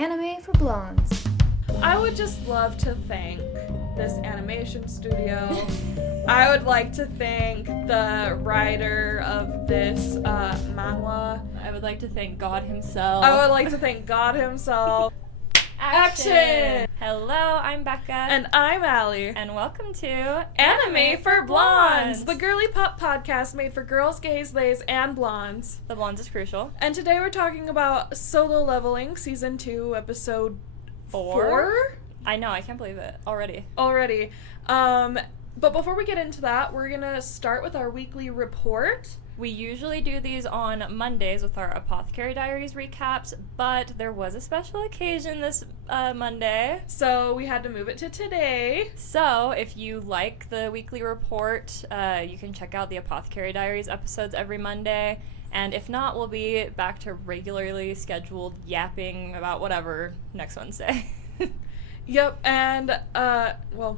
Anime for Blondes. I would just love to thank this animation studio. I would like to thank the writer of this manhwa. I would like to thank God himself. I would like to thank God himself. Action! Hello, I'm Becca. And I'm Allie. And welcome to Anime for Blondes, the girly pop podcast made for girls, gays, lays, and blondes. The blondes is crucial. And today we're talking about Solo Leveling, Season 2, Episode 4? I know, I can't believe it. Already. But before we get into that, we're gonna start with our weekly report. We usually do these on Mondays with our Apothecary Diaries recaps, but there was a special occasion this Monday. So we had to move it to today. So if you like the weekly report, you can check out the Apothecary Diaries episodes every Monday. And if not, we'll be back to regularly scheduled yapping about whatever next Wednesday. Yep, and,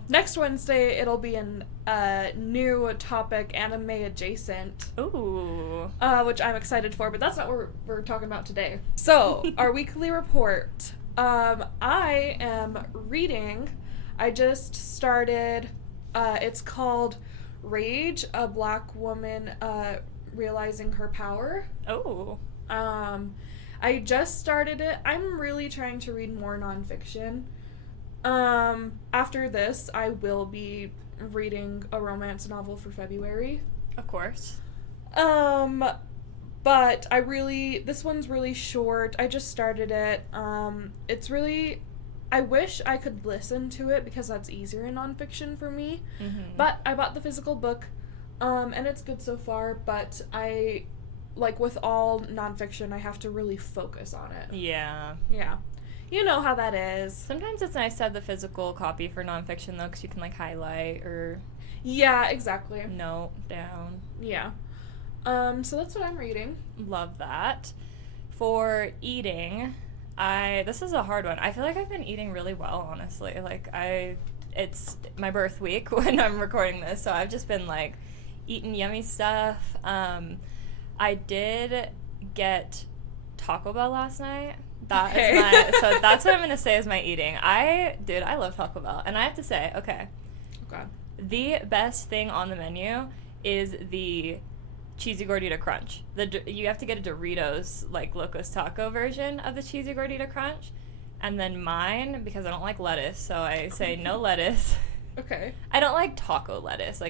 next Wednesday it'll be a new topic, anime adjacent. Ooh. Which I'm excited for, but that's not what we're talking about today. So, our weekly report. I am reading, I just started, it's called Rage, a Black Woman, Realizing Her Power. Oh. I just started it. I'm really trying to read more nonfiction. After this, I will be reading a romance novel for February. Of course. But this one's really short. I just started it. I wish I could listen to it because that's easier in nonfiction for me. Mm-hmm. But I bought the physical book, and it's good so far, but with all nonfiction, I have to really focus on it. Yeah. Yeah. You know how that is. Sometimes it's nice to have the physical copy for nonfiction, though, because you can, highlight or... Yeah, exactly. Note down. Yeah. So that's what I'm reading. Love that. For eating, this is a hard one. I feel like I've been eating really well, honestly. It's my birth week when I'm recording this, so I've just been, eating yummy stuff. I did get Taco Bell last night. So that's what I'm going to say is my eating. I love Taco Bell. And I have to say, okay, the best thing on the menu is the Cheesy Gordita Crunch. You have to get a Doritos, Locos Taco version of the Cheesy Gordita Crunch. And then mine, because I don't like lettuce, so I say no lettuce. Okay. I don't like taco lettuce.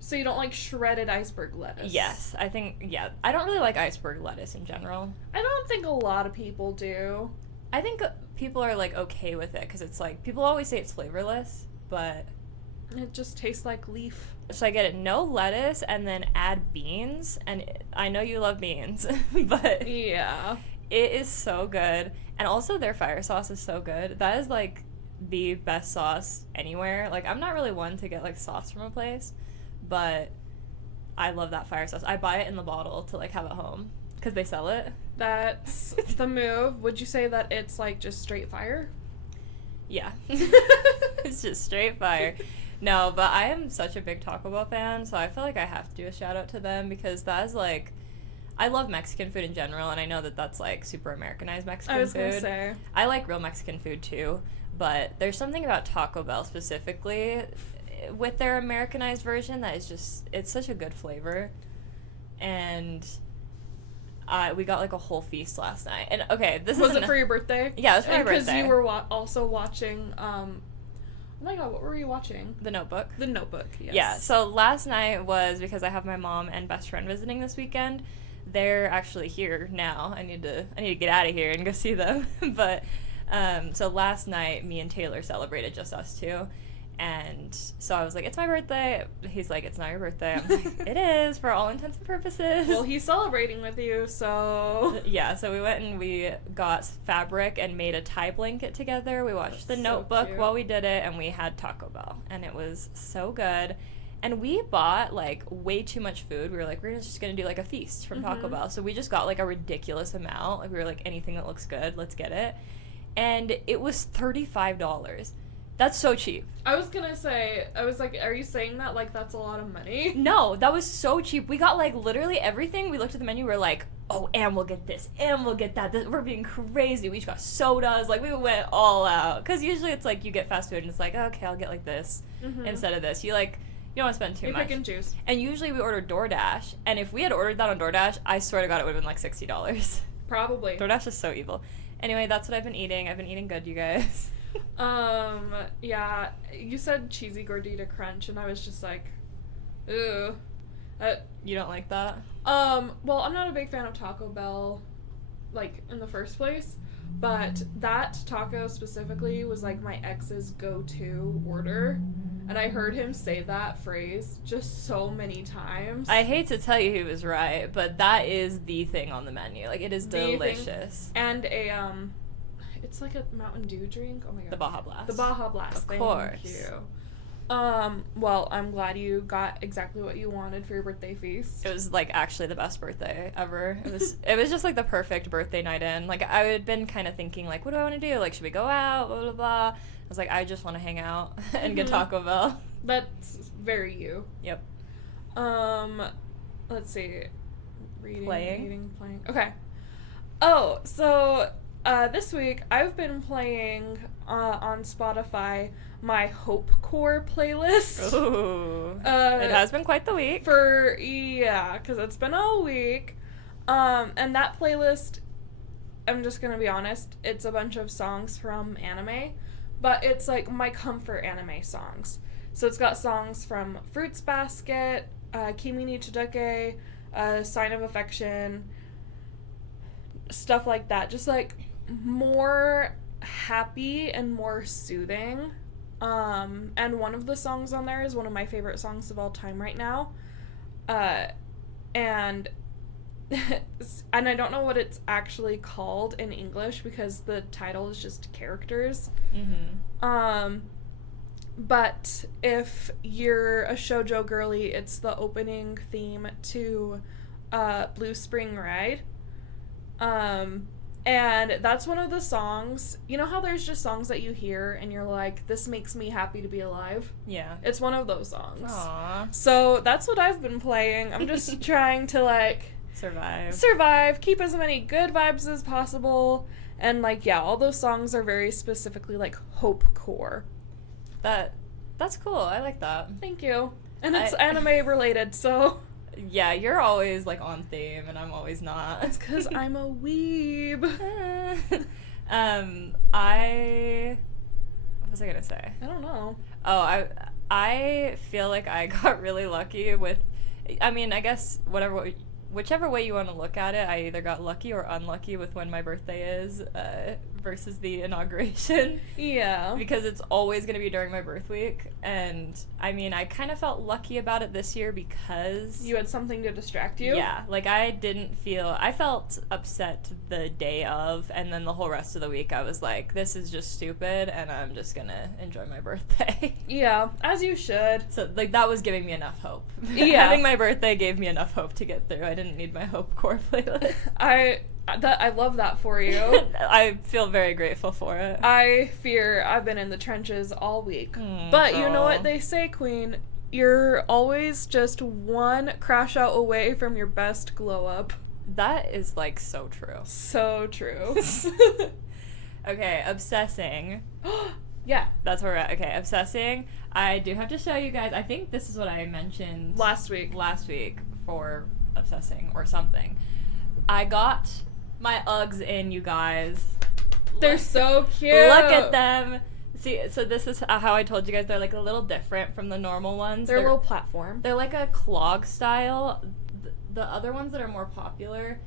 So you don't like shredded iceberg lettuce? Yes, I don't really like iceberg lettuce in general. I don't think a lot of people do. I think people are, okay with it, because it's, people always say it's flavorless, but... It just tastes like leaf. So I get it, no lettuce, and then add beans, and I know you love beans, but... Yeah. It is so good, and also their fire sauce is so good. That is, the best sauce anywhere. I'm not really one to get, sauce from a place, but I love that fire sauce. I buy it in the bottle to, have at home, because they sell it. That's the move. Would you say that it's, just straight fire? Yeah. It's just straight fire. No, but I am such a big Taco Bell fan, so I feel like I have to do a shout-out to them, because that is, I love Mexican food in general, and I know that that's, super Americanized Mexican food. I was gonna say. I like real Mexican food, too, but there's something about Taco Bell specifically with their Americanized version that is just, it's such a good flavor. And we got a whole feast last night. And okay, was it for your birthday? Yeah, it was for my birthday. Because you were also watching, oh my god, what were you watching? The Notebook. The Notebook, yes. Yeah, so last night was because I have my mom and best friend visiting this weekend. They're actually here now. I need to get out of here and go see them. But so last night, me and Taylor celebrated, just us two. And so I was like, it's my birthday. He's like, it's not your birthday. I'm like, it is, for all intents and purposes. Well, he's celebrating with you, so... Yeah, so we went and we got fabric and made a tie blanket together. We watched The Notebook while we did it, and we had Taco Bell. And it was so good. And we bought, way too much food. We were like, we're just going to do, a feast from Taco Bell. So we just got, a ridiculous amount. We were like, anything that looks good, let's get it. And it was $35. That's so cheap. I was gonna say, are you saying that that's a lot of money? No, that was so cheap. We got literally everything. We looked at the menu, we were like, oh, and we'll get this, and we'll get that. We're being crazy. We each got sodas. Like, we went all out. Because usually it's like you get fast food and it's like, okay, I'll get like this instead of this. You don't want to spend too much. Pick and choose. And usually we order DoorDash. And if we had ordered that on DoorDash, I swear to God, it would have been like $60. Probably. DoorDash is so evil. Anyway, that's what I've been eating. I've been eating good, you guys. Yeah, you said cheesy gordita crunch, and I was just like, ew. You don't like that? Well, I'm not a big fan of Taco Bell, like, in the first place, but that taco specifically was, like, my ex's go-to order, and I heard him say that phrase just so many times. I hate to tell you he was right, but that is the thing on the menu. Like, it is delicious. And it's like a Mountain Dew drink. Oh my god. The Baja Blast. The Baja Blast. Of course. Thank you. Well, I'm glad you got exactly what you wanted for your birthday feast. It was, like, actually the best birthday ever. It was just, like, the perfect birthday night in. Like, I had been kind of thinking, like, what do I want to do? Like, should we go out? Blah, blah, blah. I was like, I just want to hang out and get Taco Bell. That's very you. Yep. Let's see. Reading, Playing. Okay. Oh, so, this week I've been playing, on Spotify, my Hope-core playlist. Ooh. It has been quite the week. Because it's been a week. And that playlist, I'm just gonna be honest, it's a bunch of songs from anime, but it's like my comfort anime songs. So it's got songs from Fruits Basket, Kimi ni Todoke, Sign of Affection, stuff like that. Just like more happy and more soothing. And one of the songs on there is one of my favorite songs of all time right now. And I don't know what it's actually called in English because the title is just characters. But if you're a shoujo girly, it's the opening theme to Blue Spring Ride. And that's one of the songs, you know how there's just songs that you hear and you're like, this makes me happy to be alive? Yeah. It's one of those songs. Aww. So that's what I've been playing. I'm just trying to, like... Survive, keep as many good vibes as possible, and, like, yeah, all those songs are very specifically, like, Hope-core. That's cool. I like that. Thank you. And it's anime related, so... Yeah, you're always, like, on theme, and I'm always not. It's because I'm a weeb. What was I gonna say? I don't know. Oh, I feel like I got really lucky with... I mean, I guess whichever way you want to look at it, I either got lucky or unlucky with when my birthday is versus the inauguration. Yeah. Because it's always going to be during my birth week. And, I mean, I kind of felt lucky about it this year because... You had something to distract you? Yeah. Like, I felt upset the day of, and then the whole rest of the week I was like, this is just stupid, and I'm just going to enjoy my birthday. Yeah, as you should. So, like, that was giving me enough hope. Yeah. Having my birthday gave me enough hope to get through. I didn't need my Hope-core playlist. I love that for you. I feel very grateful for it. I fear I've been in the trenches all week. But you know what they say, Queen? You're always just one crash out away from your best glow up. That is, like, so true. So true. Okay, obsessing. Yeah. That's where we're at. Okay, obsessing. I do have to show you guys. I think this is what I mentioned last week for obsessing or something. I got my Uggs in, you guys. They're so cute. Look at them. See, so this is how I told you guys they're, like, a little different from the normal ones. They're a little platform. They're like a clog style. The other ones that are more popular,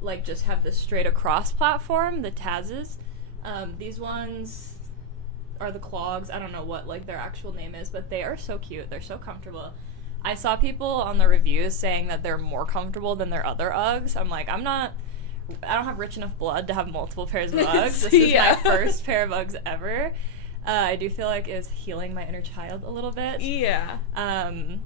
like, just have the straight across platform, the Tazes. These ones are the clogs. I don't know what, like, their actual name is, but they are so cute. They're so comfortable. I saw people on the reviews saying that they're more comfortable than their other Uggs. I'm like, I don't have rich enough blood to have multiple pairs of Uggs. This is my first pair of Uggs ever. I do feel like it's healing my inner child a little bit. Yeah. And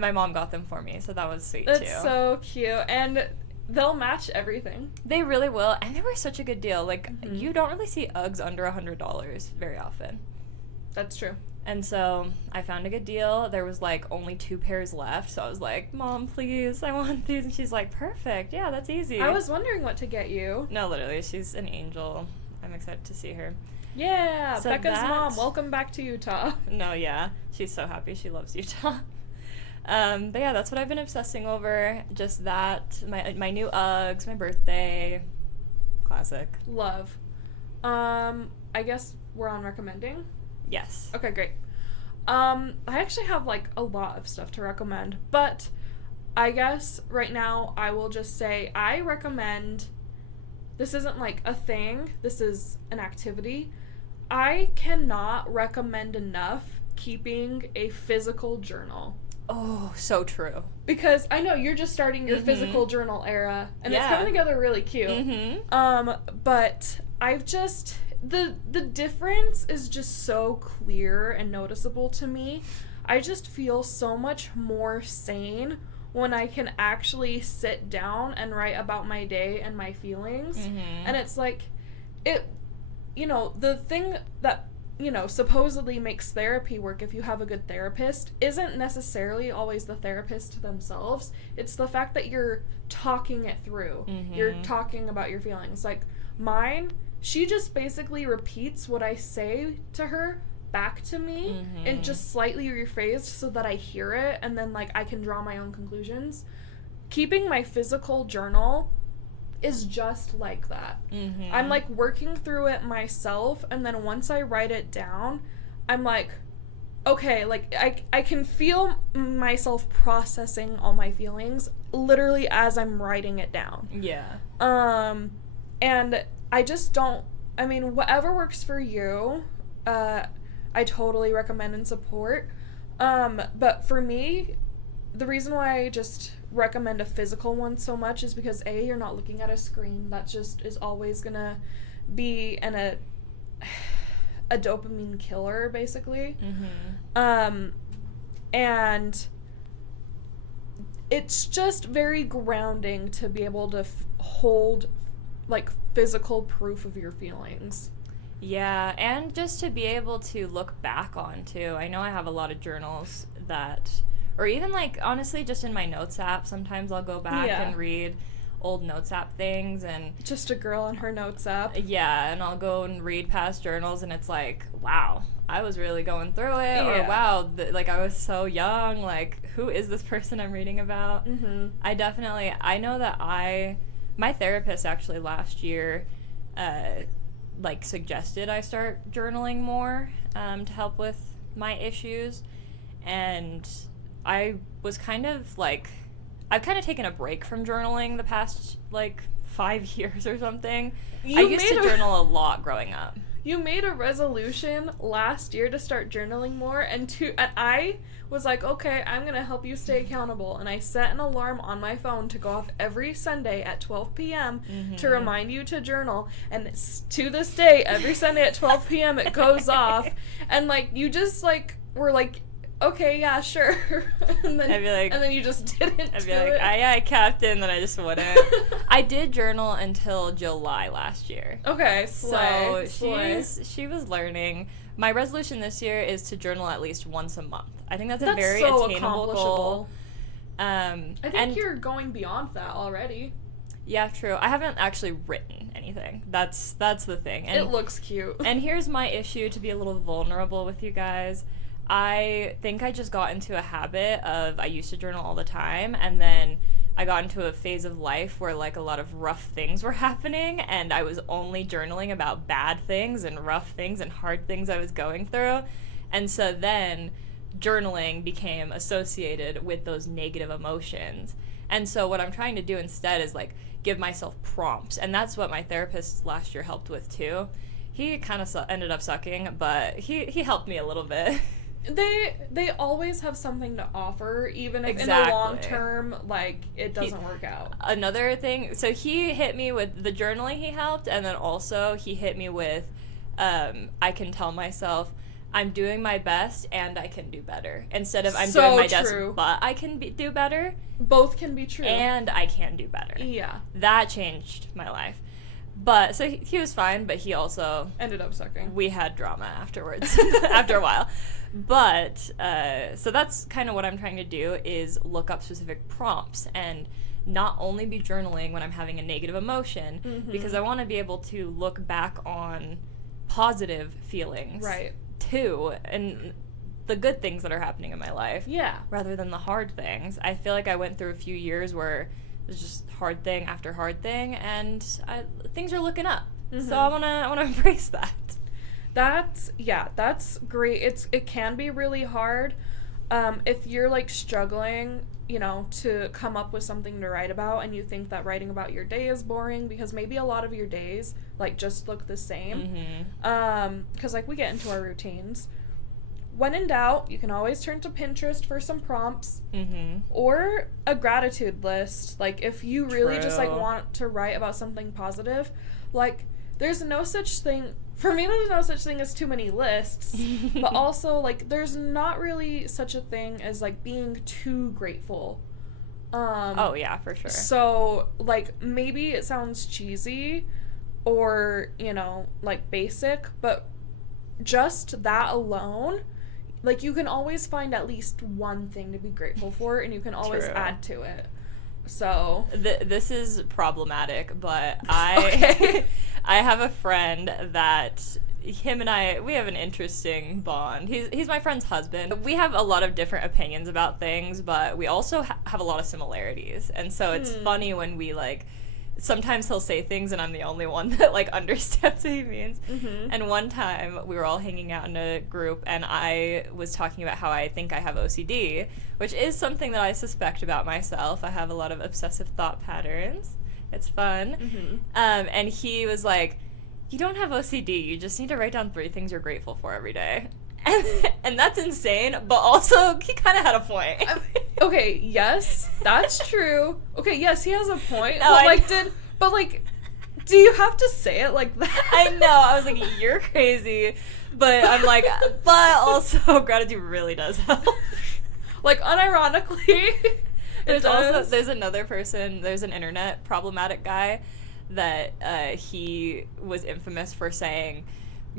my mom got them for me, so that was sweet, too. It's so cute. And they'll match everything. They really will. And they were such a good deal. Like, you don't really see Uggs under $100 very often. That's true. And so I found a good deal. There was like only 2 pairs left. So I was like, Mom, please, I want these. And she's like, perfect. Yeah, that's easy. I was wondering what to get you. No, literally, she's an angel. I'm excited to see her. Yeah, So Becca's mom. Welcome back to Utah. No, yeah. She's so happy. She loves Utah. But yeah, that's what I've been obsessing over. Just that. My new Uggs, my birthday. Classic. Love. I guess we're on recommending? Yes. Okay, great. I actually have like a lot of stuff to recommend, but I guess right now I will just say I recommend, this isn't like a thing, this is an activity. I cannot recommend enough keeping a physical journal. Oh, so true. Because I know you're just starting your physical journal era, and it's coming together really cute. But I've just, the difference is just so clear and noticeable to me. I just feel so much more sane when I can actually sit down and write about my day and my feelings. And it's like, the thing that, supposedly makes therapy work if you have a good therapist isn't necessarily always the therapist themselves. It's the fact that you're talking it through. You're talking about your feelings. Like mine, she just basically repeats what I say to her back to me and just slightly rephrased so that I hear it and then like I can draw my own conclusions. Keeping my physical journal is just like that. I'm like working through it myself, and then once I write it down, I'm like, okay, like I can feel myself processing all my feelings literally as I'm writing it down. Yeah. And I just don't, I mean, whatever works for you, I totally recommend and support. But for me, the reason why I just recommend a physical one so much is because A, you're not looking at a screen. That just is always gonna be a dopamine killer, basically. And it's just very grounding to be able to hold like physical proof of your feelings. Yeah, and just to be able to look back on too. I know I have a lot of journals that, or even like honestly just in my notes app, sometimes I'll go back and read old notes app things, and just a girl in her notes app. Yeah, and I'll go and read past journals, and it's like, wow, I was really going through it, or wow, like I was so young, like who is this person I'm reading about? I know that my therapist actually last year like suggested I start journaling more to help with my issues, and I was kind of like, I've kind of taken a break from journaling the past like 5 years or something. I used to journal a lot growing up. You made a resolution last year to start journaling more, and I was like, okay, I'm gonna help you stay accountable, and I set an alarm on my phone to go off every Sunday at 12 p.m. to remind you to journal, and to this day, every Sunday at 12 p.m. it goes off, and like you just like were like, okay, yeah, sure. And then, I'd be like, and then you just didn't I'd be like, aye, Captain, then I just wouldn't. I did journal until July last year. Okay, slay. She was learning. My resolution this year is to journal at least once a month. I think that's a very attainable goal. I think you're going beyond that already. Yeah, true. I haven't actually written anything. That's the thing. And it looks cute. And here's my issue, to be a little vulnerable with you guys. I think I just got into a habit of, I used to journal all the time, and then I got into a phase of life where like a lot of rough things were happening, and I was only journaling about bad things and rough things and hard things I was going through. And so then journaling became associated with those negative emotions. And so what I'm trying to do instead is like give myself prompts, and that's what my therapist last year helped with too. He kind of ended up sucking, but he helped me a little bit. They always have something to offer, even if in the long term, like, it doesn't work out. Another thing, so he hit me with the journaling, he helped, and then also he hit me with, I can tell myself, I'm doing my best and I can do better. Instead of I'm doing my best, but I can do better. Both can be true. And I can do better. Yeah. That changed my life. But, so he was fine, but he also... Ended up sucking. We had drama afterwards, after a while. But, so that's kind of what I'm trying to do, is look up specific prompts and not only be journaling when I'm having a negative emotion, because I want to be able to look back on positive feelings, right, too, and the good things that are happening in my life, rather than the hard things. I feel like I went through a few years where it was just hard thing after hard thing, and things are looking up. So I wanna embrace that. That's great. It can be really hard if you're like struggling, you know, to come up with something to write about, and you think that writing about your day is boring, because maybe a lot of your days like just look the same. Because like we get into our routines. When in doubt, you can always turn to Pinterest for some prompts, or a gratitude list. Like, if you really just, like, want to write about something positive, like, there's no such thing, for me, there's no such thing as too many lists, but also, like, there's not really such a thing as, like, being too grateful. Oh, yeah, for sure. So, like, maybe it sounds cheesy or, you know, like, basic, but just that alone, like, you can always find at least one thing to be grateful for, and you can always add to it. So this is problematic, but I have a friend that him and we have an interesting bond. He's my friend's husband. We have a lot of different opinions about things, but we also have a lot of similarities. And so it's funny when we, like, sometimes he'll say things and I'm the only one that, like, understands what he means. And one time we were all hanging out in a group, and I was talking about how I think I have OCD, which is something that I suspect about myself. I have a lot of obsessive thought patterns. It's fun. And he was like, you don't have OCD, you just need to write down 3 things you're grateful for every day. And that's insane, but also he kind of had a point. Okay, yes, that's true. Okay, yes, he has a point. No, but do you have to say it like that? I know. I was like, you're crazy, but I'm like, but also gratitude really does help. Like, unironically, there's another person. There's an internet problematic guy that he was infamous for saying,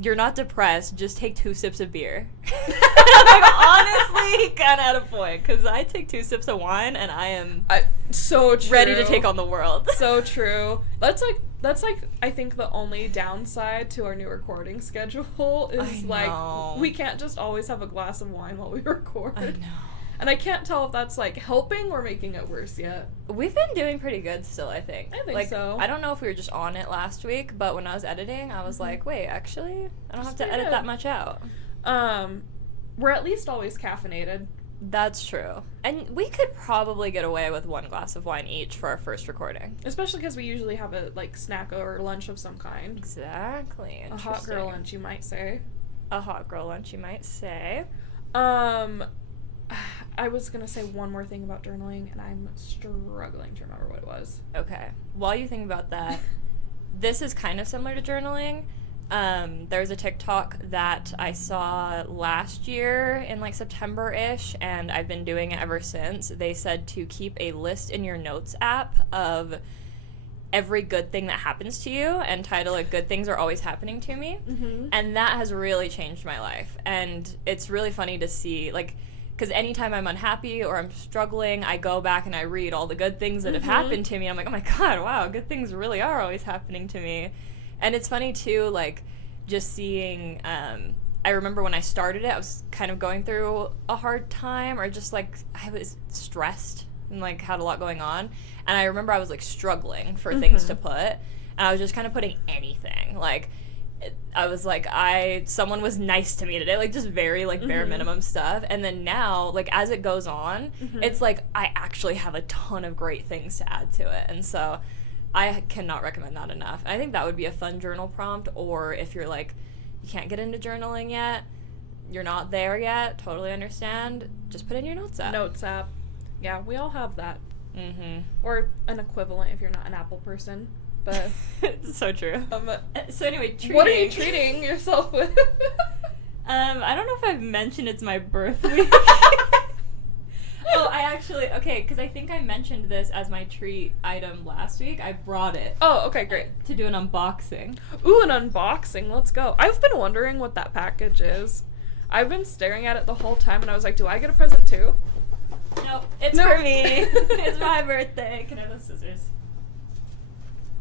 you're not depressed, just take 2 sips of beer. Like, honestly, he kind of had a point, because I take 2 sips of wine and I am so true. Ready to take on the world. So true. That's like I think the only downside to our new recording schedule is like we can't just always have a glass of wine while we record. I know. And I can't tell if that's, like, helping or making it worse yet. We've been doing pretty good still, I think. I think so. I don't know if we were just on it last week, but when I was editing, I was like, wait, actually, I don't have to edit that much out. We're at least always caffeinated. That's true. And we could probably get away with 1 glass of wine each for our first recording. Especially because we usually have a, like, snack or lunch of some kind. Exactly. A hot girl lunch, you might say. A hot girl lunch, you might say. I was going to say one more thing about journaling, and I'm struggling to remember what it was. Okay. While you think about that, this is kind of similar to journaling. There's a TikTok that I saw last year in, like, September-ish, and I've been doing it ever since. They said to keep a list in your notes app of every good thing that happens to you and title it Good Things Are Always Happening to Me. And that has really changed my life. And it's really funny to see, like, because anytime I'm unhappy or I'm struggling, I go back and I read all the good things that have happened to me. I'm like, oh my God, wow, good things really are always happening to me. And it's funny, too, like, just seeing, I remember when I started it, I was kind of going through a hard time, or just, like, I was stressed and, like, had a lot going on. And I remember I was, like, struggling for things to put. And I was just kind of putting anything. Like, I was like, someone was nice to me today, like, just very, like, bare minimum stuff. And then now, like, as it goes on, it's like I actually have a ton of great things to add to it. And so I cannot recommend that enough. I think that would be a fun journal prompt. Or if you're like, you can't get into journaling yet, you're not there yet, totally understand, just put in your notes app. Notes app. Yeah, we all have that. Or an equivalent if you're not an Apple person. But so true. So anyway, treating. What are you treating yourself with? I don't know if I've mentioned it's my birth week. Oh, I actually, okay, because I think I mentioned this as my treat item last week. I brought it. Oh, okay, great. To do an unboxing. Ooh, an unboxing. Let's go. I've been wondering what that package is. I've been staring at it the whole time, and I was like, do I get a present too? Nope, it's No. for me. It's my birthday. Can I have the scissors?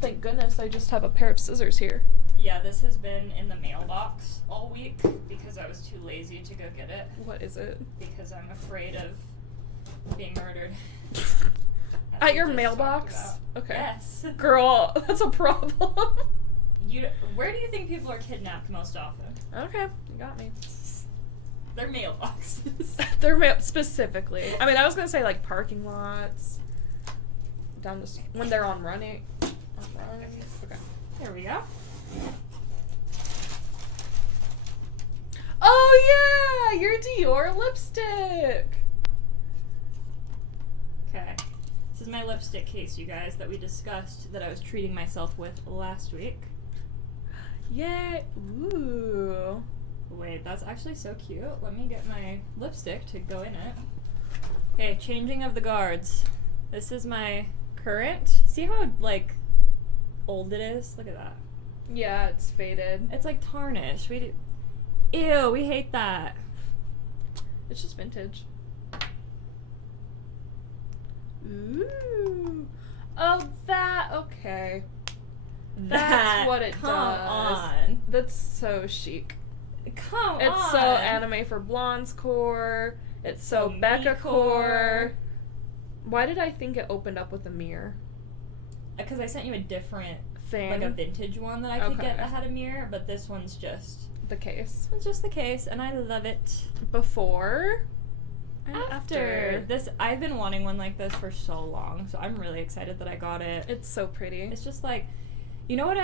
Thank goodness I just have a pair of scissors here. Yeah, this has been in the mailbox all week because I was too lazy to go get it. What is it? Because I'm afraid of being murdered. At your mailbox? Okay. Yes. Girl, that's a problem. Where do you think people are kidnapped most often? Okay, you got me. Their mailboxes. They're specifically. I mean, I was gonna say like parking lots. When they're on running. Okay. There we go. Oh yeah, your Dior lipstick. Okay. This is my lipstick case, you guys, that we discussed that I was treating myself with last week. Yay. Ooh. Wait, that's actually so cute. Let me get my lipstick to go in it. Okay, changing of the guards. This is my current. See how, like, old it is? Look at that. Yeah, it's faded. It's like tarnished. Ew, we hate that. It's just vintage. Ooh. Oh, okay. That's what it does. Come on. That's so chic. Come on. It's so anime for blondes core. It's so Becca core. Why did I think it opened up with a mirror? Because I sent you a different thing. Like a vintage one that I could get that had a mirror, but this one's just the case. It's just the case, and I love it. Before and after. This, I've been wanting one like this for so long, so I'm really excited that I got it. It's so pretty. It's just like, you know what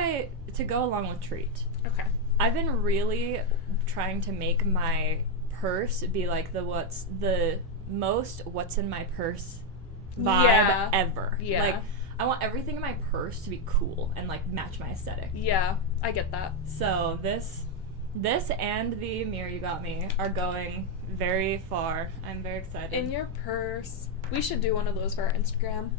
to go along with treat. Okay. I've been really trying to make my purse be like what's in my purse vibe ever. Yeah. Like, I want everything in my purse to be cool and like match my aesthetic. Yeah, I get that. So this and the mirror you got me are going very far. I'm very excited. In your purse. We should do one of those for our Instagram.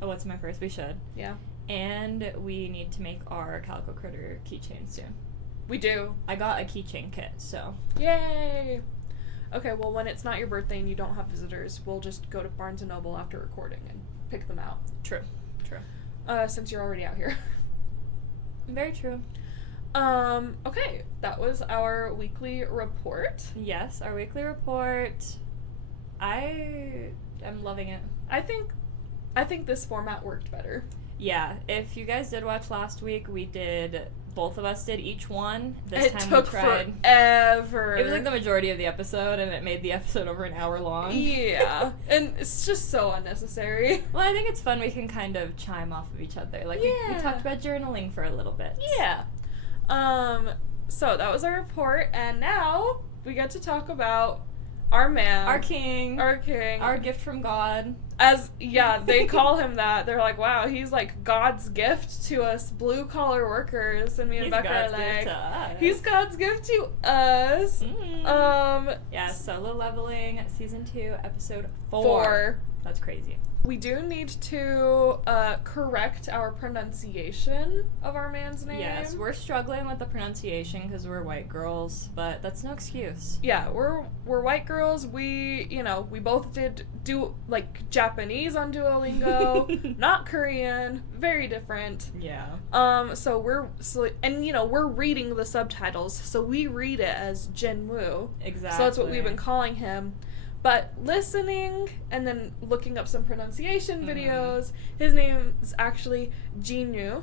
Oh, what's in my purse? We should. Yeah. And we need to make our Calico Critter keychain soon. We do. I got a keychain kit, so. Yay! Okay, well, when it's not your birthday and you don't have visitors, we'll just go to Barnes & Noble after recording and pick them out. True. Since you're already out here. Very true. Okay, that was our weekly report. Yes, our weekly report. I am loving it. I think this format worked better. Yeah, if you guys did watch last week, both of us did each one. This time took we tried forever. It was like the majority of the episode, and it made the episode over an hour long. Yeah, and it's just so unnecessary. Well, I think it's fun. We can kind of chime off of each other. Like, we talked about journaling for a little bit. Yeah. So that was our report, and now we get to talk about our man. Our king. Our gift from God. They call him that. They're like, wow, he's like God's gift to us blue-collar workers. And me and Becca are like, he's God's gift to us. Yeah, Solo Leveling, Season 2, Episode 4. That's crazy. We do need to correct our pronunciation of our man's name. Yes, we're struggling with the pronunciation because we're white girls, but that's no excuse. Yeah, we're white girls. We both did do like Japanese on Duolingo, not Korean, very different. Yeah. So we're reading the subtitles, so we read it as Jin-Woo. Exactly. So that's what we've been calling him. But listening and then looking up some pronunciation videos, his name is actually Jinwoo.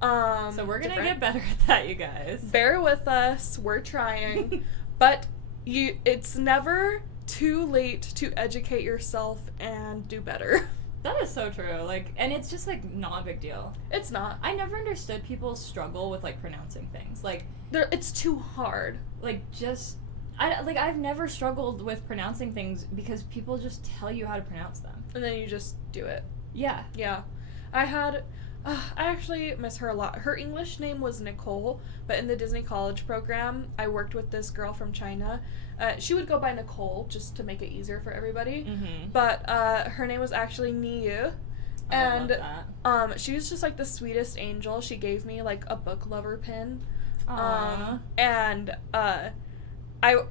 So we're gonna get better at that, you guys. Bear with us, we're trying. But it's never too late to educate yourself and do better. That is so true. Like, and it's just like not a big deal. It's not. I never understood people's struggle with like pronouncing things. Like, it's too hard. Like, I've never struggled with pronouncing things because people just tell you how to pronounce them. And then you just do it. Yeah. Yeah. I had I actually miss her a lot. Her English name was Nicole, but in the Disney College program, I worked with this girl from China. She would go by Nicole just to make it easier for everybody. Mm-hmm. But her name was actually Niyu. And she was just like the sweetest angel. She gave me like a book lover pin. And I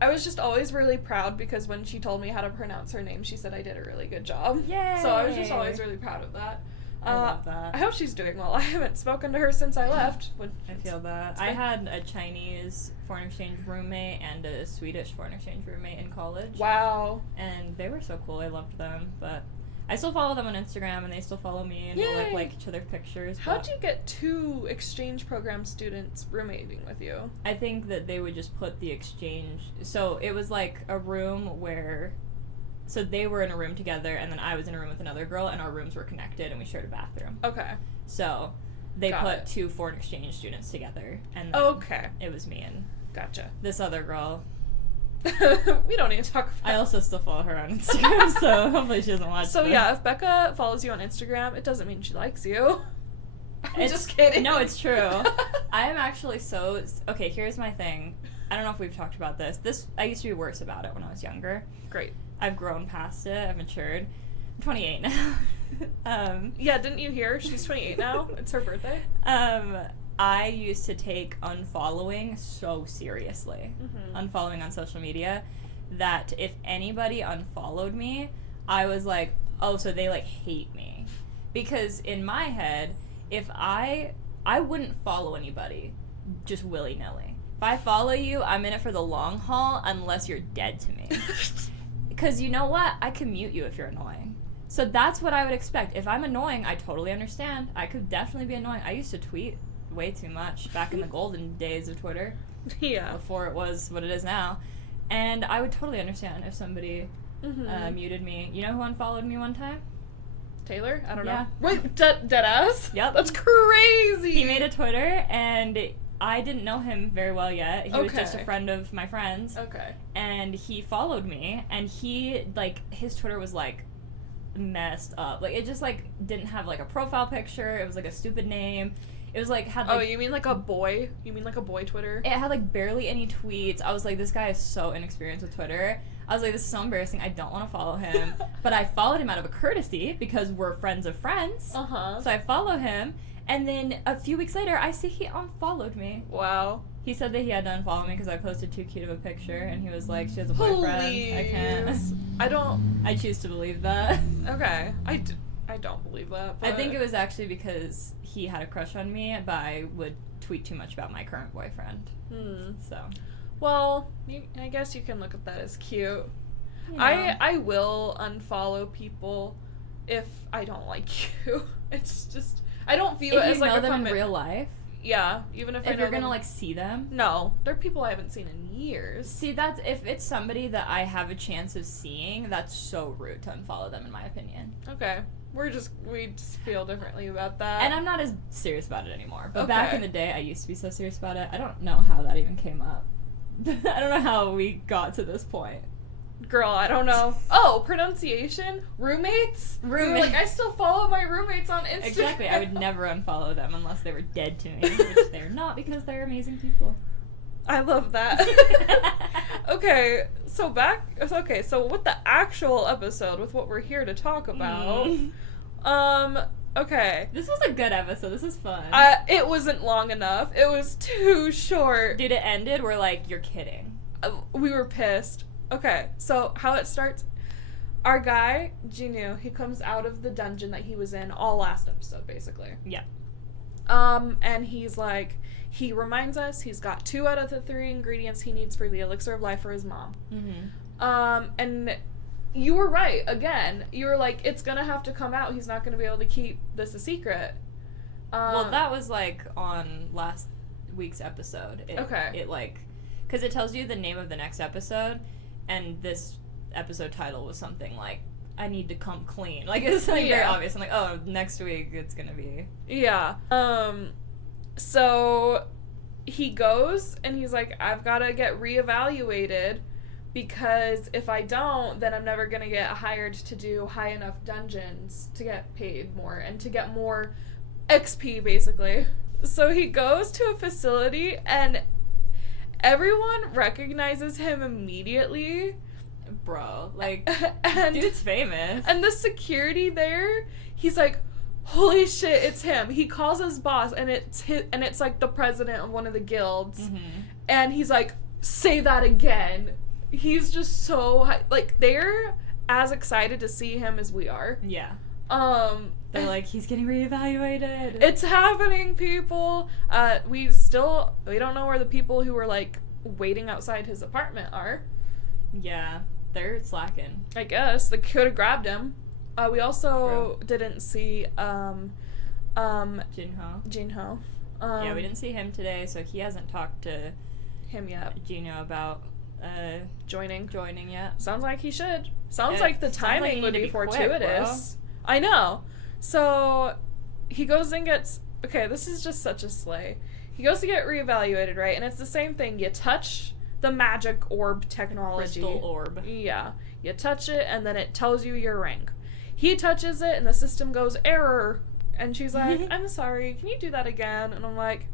was just always really proud because when she told me how to pronounce her name, she said I did a really good job. Yay! So I was just always really proud of that. I love that. I hope she's doing well. I haven't spoken to her since I left. I feel that. I had a Chinese foreign exchange roommate and a Swedish foreign exchange roommate in college. Wow. And they were so cool. I loved them. But I still follow them on Instagram, and they still follow me, and we like each other's pictures. How'd you get 2 exchange program students roommating with you? I think that they would just put the exchange... So it was like a room where... So they were in a room together, and then I was in a room with another girl, and our rooms were connected, and we shared a bathroom. Okay. So they put 2 foreign exchange students together, and then it was me and this other girl. We don't need to talk about I also still follow her on Instagram, so hopefully she doesn't watch So this. yeah, if Becca follows you on Instagram, it doesn't mean she likes you. I'm just kidding. No, it's true. I am actually so... Okay, here's my thing. I don't know if we've talked about this. I used to be worse about it when I was younger. Great. I've grown past it. I've matured. I'm 28 now. Yeah, didn't you hear? She's 28 now. It's her birthday. I used to take unfollowing so seriously. Unfollowing on social media. That if anybody unfollowed me, I was like, oh, so they like hate me. Because in my head, if I wouldn't follow anybody just willy-nilly. If I follow you, I'm in it for the long haul unless you're dead to me. Because you know what? I can mute you if you're annoying. So that's what I would expect. If I'm annoying, I totally understand. I could definitely be annoying. I used to tweet way too much back in the golden days of Twitter. Yeah. Before it was what it is now. And I would totally understand if somebody muted me. You know who unfollowed me one time? Taylor? I don't know. Yeah. Wait, deadass? Yep. That's crazy! He made a Twitter, and I didn't know him very well yet. He was just a friend of my friend's. Okay. And he followed me, and he, like, his Twitter was, like, messed up. Like, it just, like, didn't have, like, a profile picture. It was, like, a stupid name. It was, like, had, like... Oh, you mean, like, a boy? You mean, like, a boy Twitter? It had, like, barely any tweets. I was like, this guy is so inexperienced with Twitter. I was like, this is so embarrassing. I don't want to follow him. But I followed him out of a courtesy, because we're friends of friends. Uh-huh. So I follow him. And then a few weeks later, I see he unfollowed me. Wow. He said that he had to unfollow me because I posted too cute of a picture, and he was like, she has a boyfriend. I can't. I choose to believe that. Okay. I don't believe that. But... I think it was actually because he had a crush on me, but I would tweet too much about my current boyfriend. So. Well, I guess you can look at that as cute. Yeah. I will unfollow people if I don't like you. It's just... I don't view it as like a if you know them comment. in real life. Yeah, even if I know you're gonna them. like see them. No, they're people I haven't seen in years. See, that's if it's somebody that I have a chance of seeing, that's so rude to unfollow them, in my opinion. Okay, we just feel differently about that. And I'm not as serious about it anymore. But back in the day, I used to be so serious about it. I don't know how that even came up. I don't know how we got to this point. Girl, I don't know. Oh, pronunciation? Roommates? Like, I still follow my roommates on Instagram. Exactly. I would never unfollow them unless they were dead to me, which they're not because they're amazing people. I love that. Okay, so with the actual episode, with what we're here to talk about. Okay. This was a good episode. This was fun. It wasn't long enough. It was too short. Dude, it ended, we're like, you're kidding. We were pissed. Okay, so how it starts, our guy, Jinwoo, he comes out of the dungeon that he was in all last episode, basically. Yeah. And he's like, he reminds us he's got 2 out of the 3 ingredients he needs for the elixir of life for his mom. And you were right, again. You were like, it's gonna have to come out. He's not gonna be able to keep this a secret. Well, that was, like, on last week's episode. It, like, because it tells you the name of the next episode, and this episode title was something like, I need to come clean. Like, it's like very obvious. I'm like, oh, next week it's gonna be. Yeah. So he goes and he's like, I've gotta get reevaluated because if I don't, then I'm never gonna get hired to do high enough dungeons to get paid more and to get more XP, basically. So he goes to a facility, and everyone recognizes him immediately. Bro, like, and, dude's famous. And the security there, he's like, holy shit, it's him. He calls his boss, and it's like the president of one of the guilds. Mm-hmm. And he's like, say that again. He's just so like, they're as excited to see him as we are. Yeah. They're like, he's getting reevaluated. It's happening, people. We don't know where the people who were like waiting outside his apartment are. Yeah, they're slacking. I guess they could have grabbed him. We also didn't see Jinwoo. Yeah, we didn't see him today, so he hasn't talked to him yet. Jinwoo about joining yet. Sounds like he should. Sounds like the timing would be fortuitous. Quick, I know. So he goes and gets. Okay, this is just such a slay. He goes to get reevaluated, right? And it's the same thing. You touch the magic orb technology. Crystal orb. Yeah. You touch it, and then it tells you your rank. He touches it, and the system goes error. And she's like, I'm sorry, can you do that again? And I'm like,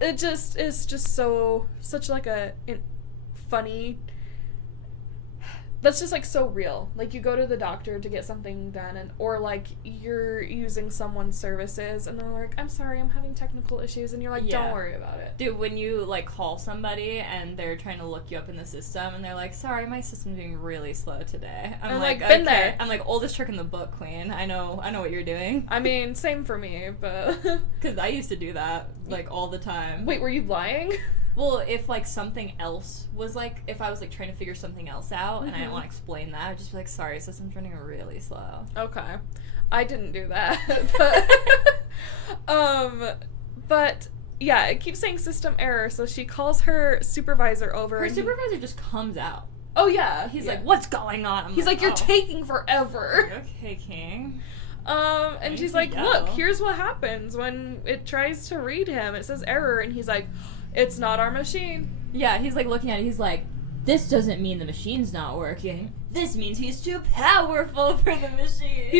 it just is just such like a funny. That's just like so real. Like, you go to the doctor to get something done, or like you're using someone's services, and they're like, I'm sorry, I'm having technical issues, and you're like, don't worry about it. Dude, when you like call somebody and they're trying to look you up in the system, and they're like, sorry, my system's being really slow today. I'm like, been okay. there. I'm like, oldest trick in the book, queen. I know what you're doing. I mean, same for me, but because I used to do that like all the time. Wait, were you lying? Well, if, like, something else was, like, if I was, like, trying to figure something else out, and I didn't want to explain that, I'd just be like, sorry, system's running really slow. Okay. I didn't do that. But, yeah, it keeps saying system error, so she calls her supervisor over. Her supervisor just comes out. Oh, yeah. He's like, what's going on? He's like, you're taking forever. Okay, King. And she's like, look, here's what happens when it tries to read him. It says error, and he's like, it's not our machine. Yeah, he's like looking at it, he's like, this doesn't mean the machine's not working. This means he's too powerful for the machine.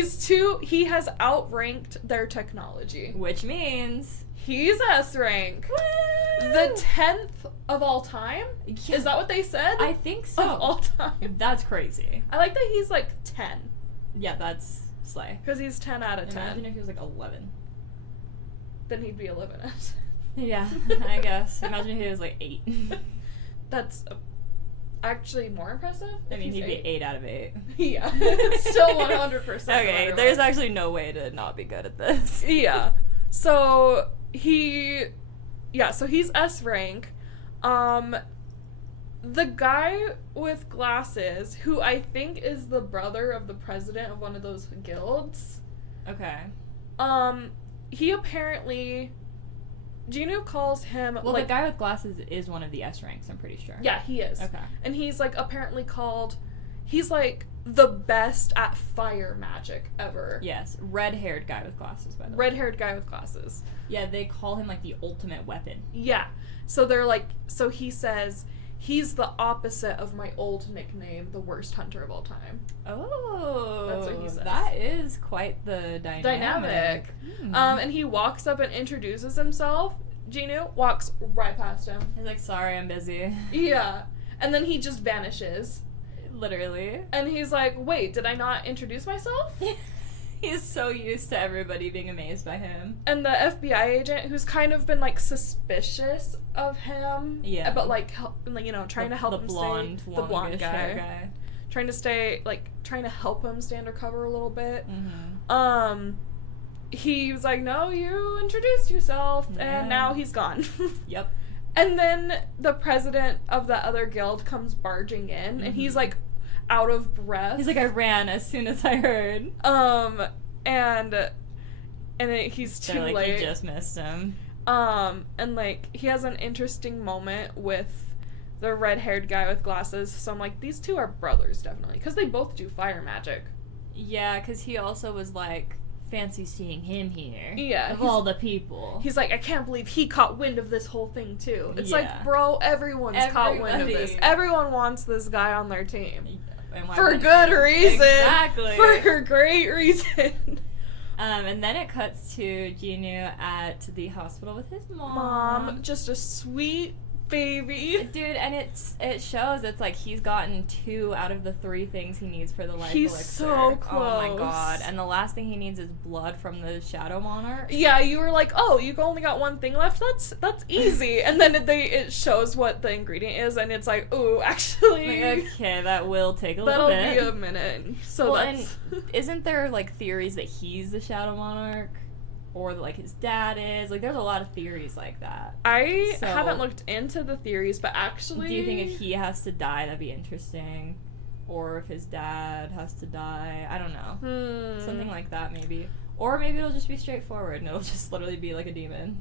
He has outranked their technology. Which means he's S rank. Woo! The 10th of all time? Yeah. Is that what they said? I think so. Of all time. That's crazy. I like that he's like 10. Yeah, that's slay. Because he's 10 out of 10. Imagine if he was like 11. Then he'd be 11 out of 10. Yeah, I guess. Imagine if he was like 8. That's actually more impressive. I mean, he'd be 8 out of 8. Yeah. It's still 100%. Okay, there's actually no way to not be good at this. Yeah. So he's S rank. The guy with glasses, who I think is the brother of the president of one of those guilds. Okay. He apparently, Jinwoo calls him. Well, the guy with glasses is one of the S ranks, I'm pretty sure. Yeah, he is. Okay. And he's like apparently called. He's like the best at fire magic ever. Yes, red-haired guy with glasses, by the way. Red-haired guy with glasses. Yeah, they call him like the ultimate weapon. Yeah. So they're like, so he says, he's the opposite of my old nickname, the worst hunter of all time. Oh. That's what he says. That is quite the dynamic. And he walks up and introduces himself. Jinwoo walks right past him. He's like, sorry, I'm busy. Yeah. And then he just vanishes. Literally. And he's like, wait, did I not introduce myself? He's so used to everybody being amazed by him. And the FBI agent, who's kind of been, like, suspicious of him. Yeah. But, like, trying to help him stay. The blonde guy. Trying to help him stay undercover a little bit. Mm-hmm. He was like, no, you introduced yourself. Yeah. And now he's gone. Yep. And then the president of the other guild comes barging in, and he's, like, out of breath. He's like, I ran as soon as I heard. He's too late. He just missed him. And, like, he has an interesting moment with the red-haired guy with glasses, so I'm like, these two are brothers, definitely, because they both do fire magic. Yeah, because he also was like, fancy seeing him here. Yeah. Of all the people. He's like, I can't believe he caught wind of this whole thing, too. It's like, bro, everyone's caught wind of this. Everyone wants this guy on their team. And for good reason. Exactly. For great reason. And then it cuts to Jinwoo at the hospital with his mom. Just a sweet baby. Dude, and it shows it's like he's gotten 2 out of the 3 things he needs for the life elixir. He's so close. Oh my god. And the last thing he needs is blood from the Shadow Monarch. Yeah, you were like, oh, you only got 1 thing left? That's easy. And then it shows what the ingredient is, and it's like, ooh, actually... Like, okay, that will take a little bit. That'll be a minute. So well, that's... and isn't there, like, theories that he's the Shadow Monarch? Or, like, his dad is. Like, there's a lot of theories like that. I haven't looked into the theories, but actually... Do you think if he has to die, that'd be interesting? Or if his dad has to die? I don't know. Something like that, maybe. Or maybe it'll just be straightforward, and it'll just literally be, like, a demon.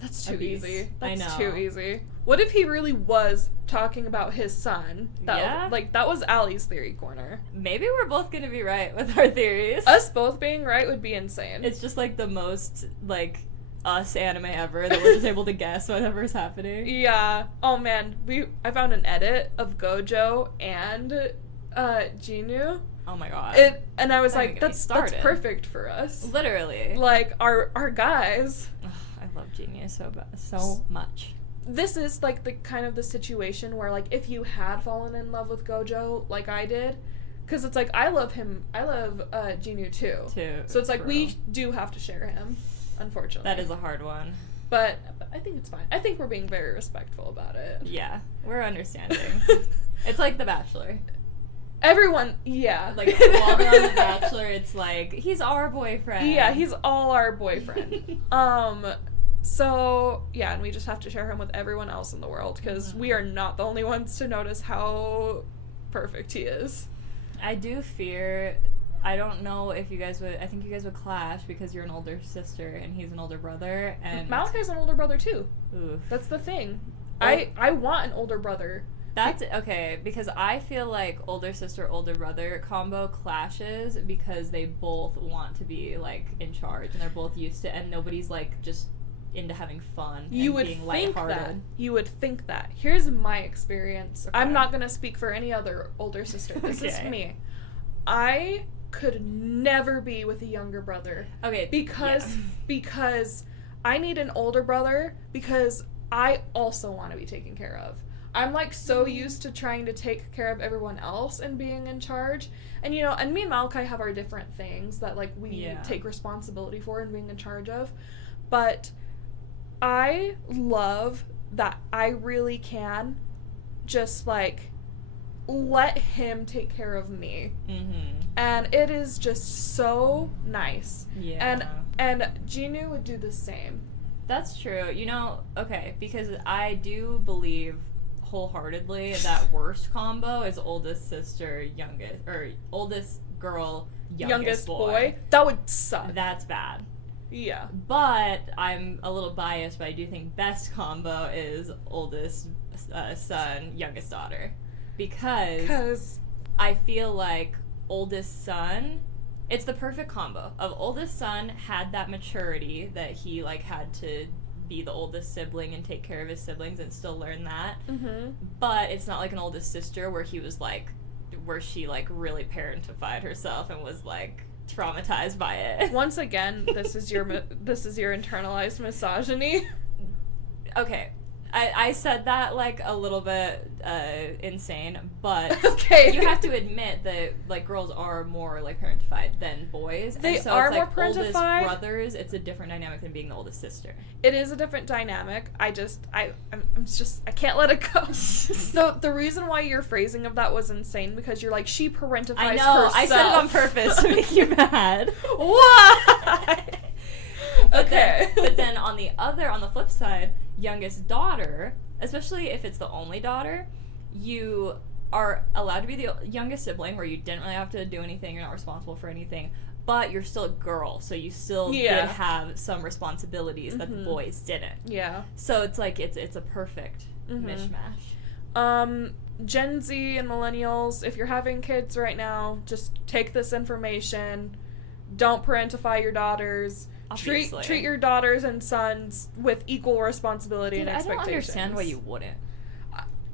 That's too easy. That's I know. too easy. What if he really was talking about his son? That was Allie's theory corner. Maybe we're both gonna be right with our theories. Us both being right would be insane. It's just like the most, like, us anime ever that we're just able to guess whatever's happening. Yeah. Oh man, I found an edit of Gojo and Jinwoo. Oh my god. And I was like, that's perfect for us. Literally. Like our guys. I love Genius so much. This is like the kind of the situation where, like, if you had fallen in love with Gojo like I did, because it's like I love Jinwoo too. So it's like we do have to share him, unfortunately. That is a hard one. But I think it's fine. I think we're being very respectful about it. Yeah, we're understanding. It's like The Bachelor. Everyone, yeah. Like, while we're on The Bachelor, it's like, he's our boyfriend. Yeah, he's all our boyfriend. So, yeah, and we just have to share him with everyone else in the world, because we are not the only ones to notice how perfect he is. I do fear, I don't know if you guys would, I think you guys would clash, because you're an older sister, and he's an older brother, and... Malachi's an older brother, too. Oof. That's the thing. I want an older brother. That's okay, because I feel like older sister, older brother combo clashes because they both want to be, like, in charge, and they're both used to, and nobody's, like, just into having fun and being lighthearted. You would think that. Here's my experience. Okay. I'm not going to speak for any other older sister. This is me. I could never be with a younger brother. Okay. Because I need an older brother because I also want to be taken care of. I'm, like, so used to trying to take care of everyone else and being in charge. And, you know, and me and Malachi have our different things that, like, we take responsibility for and being in charge of. But I love that I really can just, like, let him take care of me. Mm-hmm. And it is just so nice. Yeah. And Jinwoo would do the same. That's true. You know, okay, because I do believe wholeheartedly that worst combo is oldest sister, youngest, or oldest girl, youngest boy. That would suck. That's bad. Yeah. But I'm a little biased, but I do think best combo is oldest son, youngest daughter. Because I feel like oldest son, it's the perfect combo of oldest son had that maturity that he, like, had to be the oldest sibling and take care of his siblings and still learn that. Mm-hmm. But it's not like an oldest sister where she, like, really parentified herself and was, like, traumatized by it. Once again, this is your internalized misogyny. Okay. I said that, like, a little bit insane, but okay. You have to admit that, like, girls are more, like, parentified than boys. They and so are it's, more like, parentified. Oldest brothers, it's a different dynamic than being the oldest sister. It is a different dynamic. I can't let it go. So the reason why your phrasing of that was insane because you're like, she parentifies herself. I know, I said it on purpose to make you mad. Why? But then on the flip side, youngest daughter, especially if it's the only daughter, you are allowed to be the youngest sibling where you didn't really have to do anything, you're not responsible for anything, but you're still a girl, so you still did have some responsibilities that the boys didn't. Yeah. So it's like, it's a perfect mishmash. Gen Z and millennials, if you're having kids right now, just take this information. Don't parentify your daughters. Treat your daughters and sons with equal responsibility and expectations. I don't understand why you wouldn't.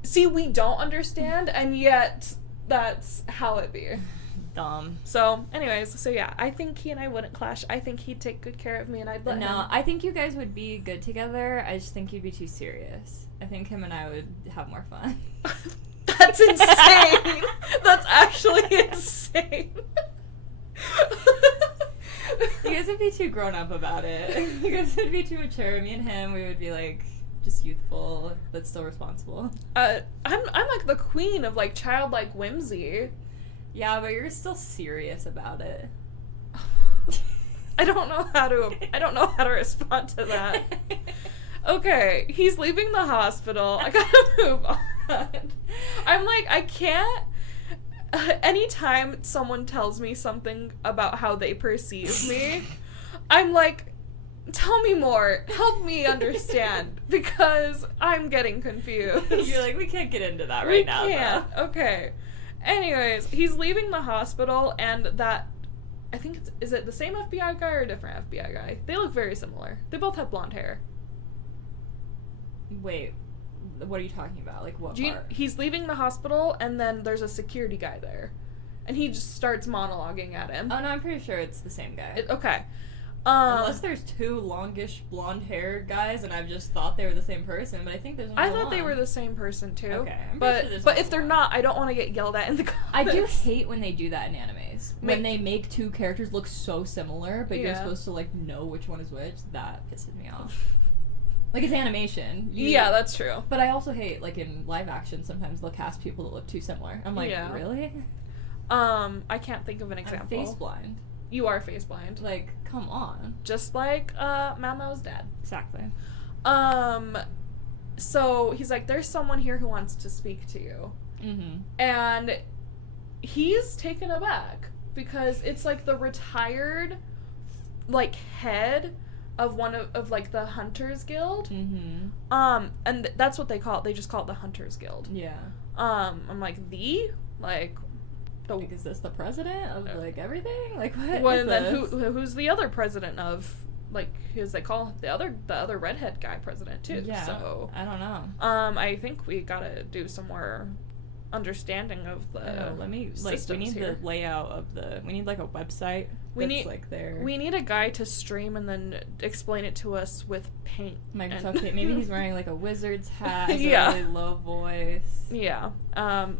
See, we don't understand, and yet that's how it be. Dumb. So, anyways, so yeah, I think he and I wouldn't clash. I think he'd take good care of me, and I'd let him. No, I think you guys would be good together. I just think you'd be too serious. I think him and I would have more fun. That's insane. That's actually insane. You guys would be too grown up about it. You guys would be too mature. Me and him, we would be like just youthful but still responsible. I'm like the queen of like childlike whimsy. Yeah, but you're still serious about it. I don't know how to respond to that. Okay, he's leaving the hospital. I gotta move on. I'm like, I can't. Anytime someone tells me something about how they perceive me, I'm like, tell me more. Help me understand, because I'm getting confused. You're like, we can't get into that right now. We can't. Okay. Anyways, he's leaving the hospital, and that, I think is it the same FBI guy or a different FBI guy? They look very similar. They both have blonde hair. Wait, what are you talking about? Like, what part? He's leaving the hospital, and then there's a security guy there, and he just starts monologuing at him. Oh, no, I'm pretty sure it's the same guy. Okay. Unless there's two longish blonde-haired guys, and I've just thought they were the same person, but I think there's only I thought one. They were the same person, too. Okay, I'm but pretty sure but if only they're one. not, I don't want to get yelled at in the comments. I do hate when they do that in animes. When they make two characters look so similar, but you're supposed to, like, know which one is which. That pisses me off. Like, it's animation. Yeah, that's true. But I also hate, like, in live action, sometimes they'll cast people that look too similar. I'm like, really? I can't think of an example. I'm face blind. You are face blind. Like, come on. Just like, Mamo's dad. Exactly. So he's like, there's someone here who wants to speak to you. Mm-hmm. And he's taken aback because it's like the retired, like, head of one of like the Hunters Guild. Mm-hmm. And that's what they call it. They just call it the Hunters Guild. Yeah. I'm like, Like, is this the president of, like, everything? Like, what? Well, and then who's the other president of, like, they call the other redhead guy president, too. Yeah, so I don't know. I think we gotta do some more understanding of the we need here. the layout of we need, like, a website we need a guy to stream and then explain it to us with paint. Okay, maybe he's wearing, like, a wizard's hat, has Yeah. a really low voice. Yeah.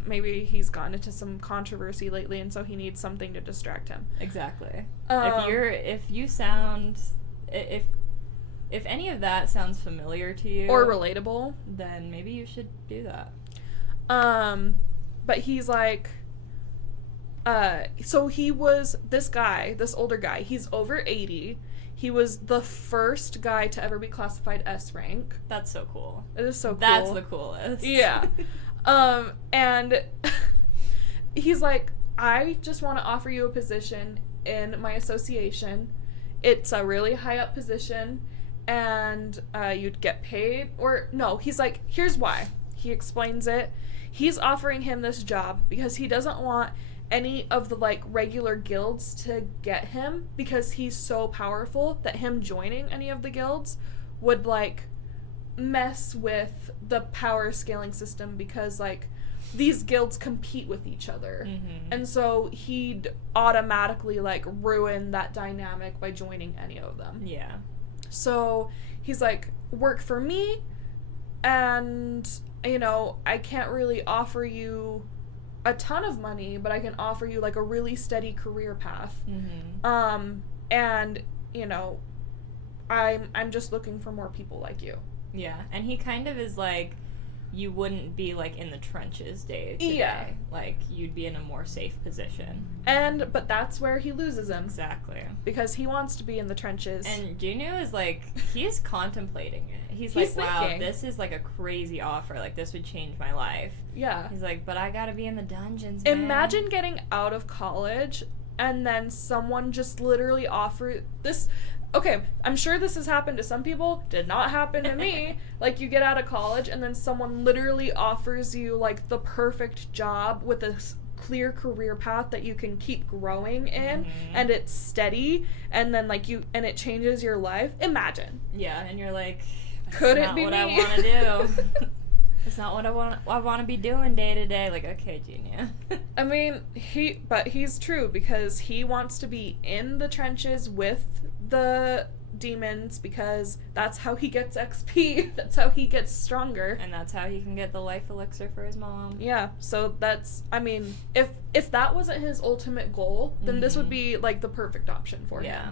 Maybe he's gotten into some controversy lately, and so he needs something to distract him. Exactly. If any of that sounds familiar to you Or relatable. then maybe you should do that. But he's like, so he was this older guy, he's over 80. He was the first guy to ever be classified S rank. That's so cool. It is so cool. That's the coolest. Yeah. And he's like, I just want to offer you a position in my association. It's a really high up position, and you'd get paid. Or, no, he's like, here's why. He explains it. He's offering him this job because he doesn't want any of the, like, regular guilds to get him, because he's so powerful that him joining any of the guilds would, like, mess with the power scaling system, because, like, these guilds compete with each other. Mm-hmm. And so he'd automatically, like, ruin that dynamic by joining any of them. Yeah. So he's like, work for me, and, you know, I can't really offer you a ton of money, but I can offer you, like, a really steady career path. Mm-hmm. And, you know, I'm just looking for more people like you. Yeah, and he kind of is like, you wouldn't be, like, in the trenches day to day. Yeah. Like, you'd be in a more safe position. But that's where he loses him. Exactly. Because he wants to be in the trenches. And Jinwoo is, like, he is contemplating it. He's He's like, wow, thinking. this is, like, a crazy offer. Like, this would change my life. Yeah. He's like, but I gotta be in the dungeons, man. Imagine getting out of college and then someone just literally offer this. Okay, I'm sure this has happened to some people. Did not happen to me. Like, you get out of college and then someone literally offers you, like, the perfect job with a clear career path that you can keep growing in, and it's steady, and then, like, and it changes your life. Imagine. Yeah, and you're like, that's Could it not be what me? I want to do. It's not what I want to be doing day to day. Like, okay, Genia. I mean, he's true because he wants to be in the trenches with the demons because that's how he gets XP. That's how he gets stronger. And that's how he can get the life elixir for his mom. Yeah, so that's, I mean, if that wasn't his ultimate goal, then this would be, like, the perfect option for him. Yeah.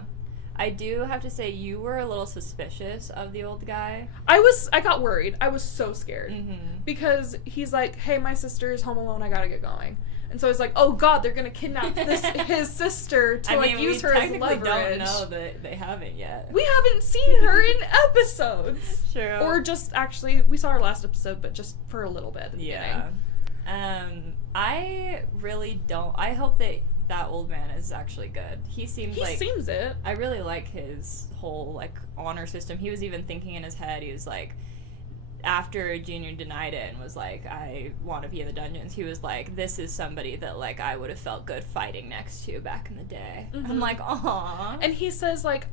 I do have to say, you were a little suspicious of the old guy. I got worried. I was so scared. Mm-hmm. Because he's like, hey, my sister is home alone, I gotta get going. And so it's like, oh god, they're gonna kidnap his sister to use her as leverage. We don't know that they haven't yet. We haven't seen her in episodes. True. Or just, actually, we saw her last episode, but just for a little bit at the beginning. I really don't. I hope that old man is actually good. He seems it. I really like his whole, like, honor system. He was even thinking in his head, he was like, after Junior denied it and was like, I want to be in the dungeons, he was like, this is somebody that, like, I would have felt good fighting next to back in the day. Mm-hmm. I'm like, aww. And he says, like,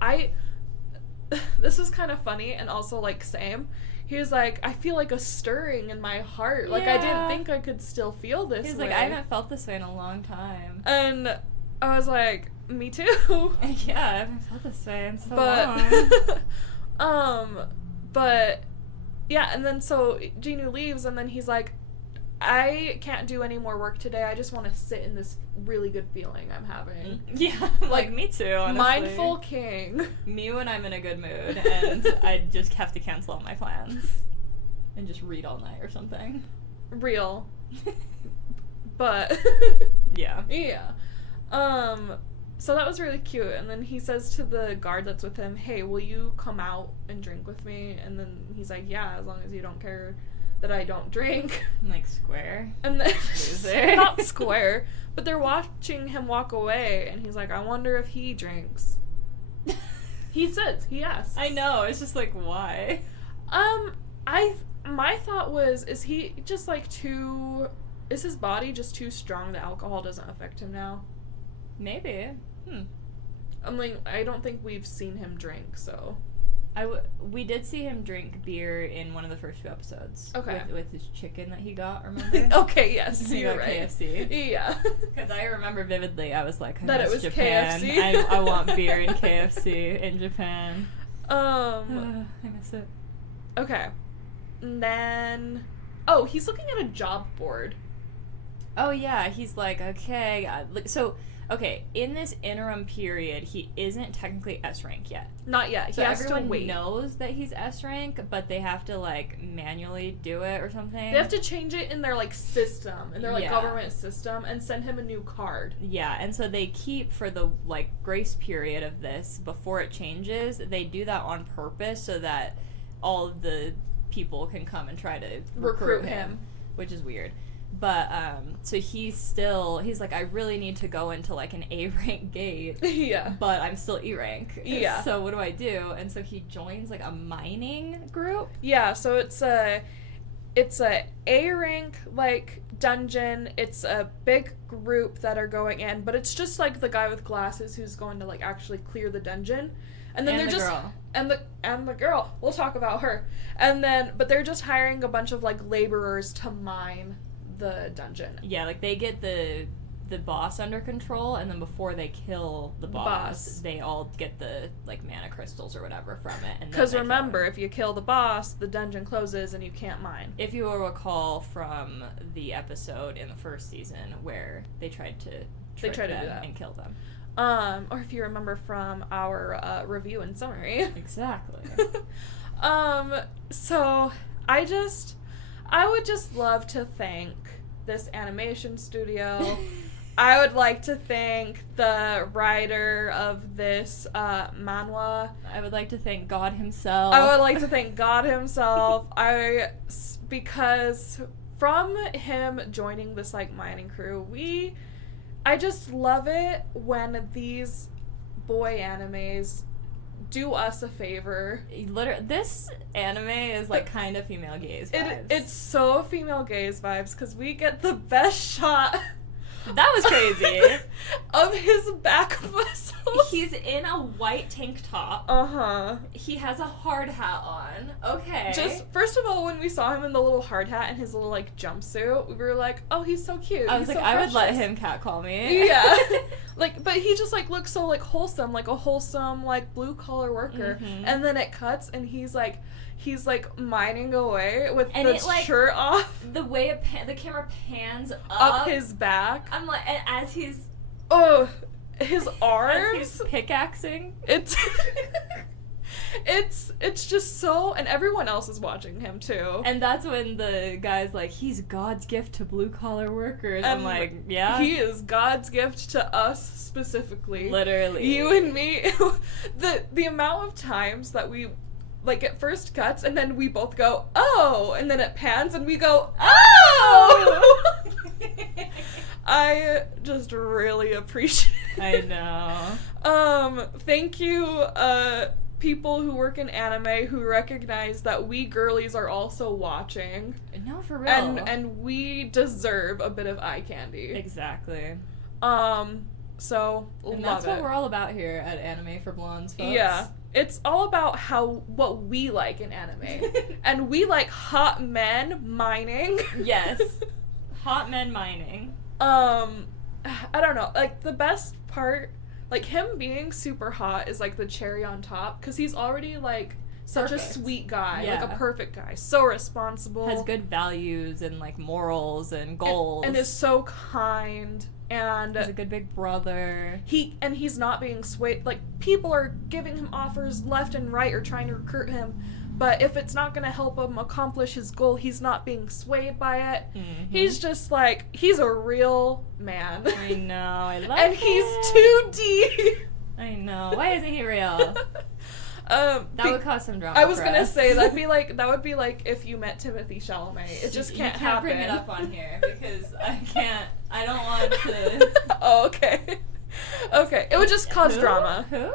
this is kind of funny and also, like, same. He was like, I feel like a stirring in my heart. Like, I didn't think I could still feel this way. He's like, I haven't felt this way in a long time. And I was like, me too. Yeah, I haven't felt this way in so long. But, yeah, and then so Jinwoo leaves, and then he's like, I can't do any more work today. I just want to sit in this really good feeling I'm having. Yeah, like me too, honestly. Mindful king. Me when I'm in a good mood, and I just have to cancel all my plans and just read all night or something. Real. But yeah. Yeah. So that was really cute, and then he says to the guard that's with him, hey, will you come out and drink with me? And then he's like, yeah, as long as you don't care that I don't drink. I'm like, square. And then not square, but they're watching him walk away, and he's like, I wonder if he drinks. He asks. I know, it's just like, why? My thought was, is he just like is his body just too strong that alcohol doesn't affect him now? Maybe. I mean, I don't think we've seen him drink, so. We did see him drink beer in one of the first 2 episodes. Okay. With his chicken that he got, remember? Okay, yes, he you're got right. KFC. Yeah. Because I remember vividly, I was like, I that miss it was Japan. KFC. I want beer and KFC in Japan. I miss it. Okay. And then, he's looking at a job board. Oh yeah, he's like, okay, so. Okay, in this interim period, he isn't technically S rank yet. Not yet. So he has everyone to wait. knows that he's S rank, but they have to, like, manually do it or something. They have to change it in their, like, system, in their, like, government system, and send him a new card. Yeah, and so they keep, for the, like, grace period of this, before it changes, they do that on purpose so that all of the people can come and try to recruit him. Which is weird. But, so he's like, I really need to go into, like, an A rank gate. Yeah. But I'm still E rank. Yeah. So what do I do? And so he joins, like, a mining group. Yeah, so it's a A rank, like, dungeon. It's a big group that are going in, but it's just, like, the guy with glasses who's going to, like, actually clear the dungeon. And then girl. And the girl. We'll talk about her. But they're just hiring a bunch of, like, laborers to mine the dungeon. Yeah, like, they get the boss under control, and then before they kill the boss, they all get the, like, mana crystals or whatever from it. Because remember, if you kill the boss, the dungeon closes and you can't mine. If you will recall from the episode in the first season where they tried to trick them and kill them. Or if you remember from our review and summary. Exactly. So I would just love to thank this animation studio. I would like to thank the writer of this manhwa. I would like to thank God himself. I would like to thank God himself. Because from him joining this, like, mining crew, I just love it when these boy animes do us a favor. Literally, this anime is, like, kind of female gaze vibes. It's so female gaze vibes, because we get the best shot That was crazy. Of his back muscles. He's in a white tank top. Uh-huh. He has a hard hat on. Okay. Just, first of all, when we saw him in the little hard hat and his little, like, jumpsuit, we were like, oh, he's so cute. I was he's like, so I would let precious. him catcall me. Yeah. Like, but he just, like, looks so, like, wholesome, like a wholesome, like, blue-collar worker. Mm-hmm. And then it cuts, and he's, like, mining away with And the it, like, shirt off. The way the camera pans Up his back. I'm like, and as he's... Oh, his As arms. he's pickaxing. It's... It's just so... And everyone else is watching him, too. And that's when the guy's like, he's God's gift to blue-collar workers. I'm like, yeah? He is God's gift to us, specifically. Literally. You and me. The amount of times that we... Like, it first cuts, and then we both go, oh! And then it pans, and we go, oh! I just really appreciate it. I know. Thank you, people who work in anime who recognize that we girlies are also watching. No, for real. And we deserve a bit of eye candy. Exactly. So, And love that's what it. we're all about here at Anime for Blondes, folks. Yeah. It's all about what we like in anime. And we like hot men mining. Yes. Hot men mining. I don't know. Like, the best part, like, him being super hot is, like, the cherry on top. Because he's already, like, such Perfect. a sweet guy. Yeah. Like, a perfect guy. So responsible. Has good values and, like, morals and goals. And is so kind. And he's a good big brother. He's not being swayed. Like, people are giving him offers left and right or trying to recruit him, but if it's not gonna help him accomplish his goal, he's not being swayed by it. Mm-hmm. He's just like, he's a real man. I know, I love And it. he's 2D. I know. Why isn't he real? That would cause some drama. I was for gonna us. say that would be like if you met Timothy Chalamet. It just can't happen. bring it up on here because I don't want to. Oh, okay. Okay. It would just cause Who? drama. Who?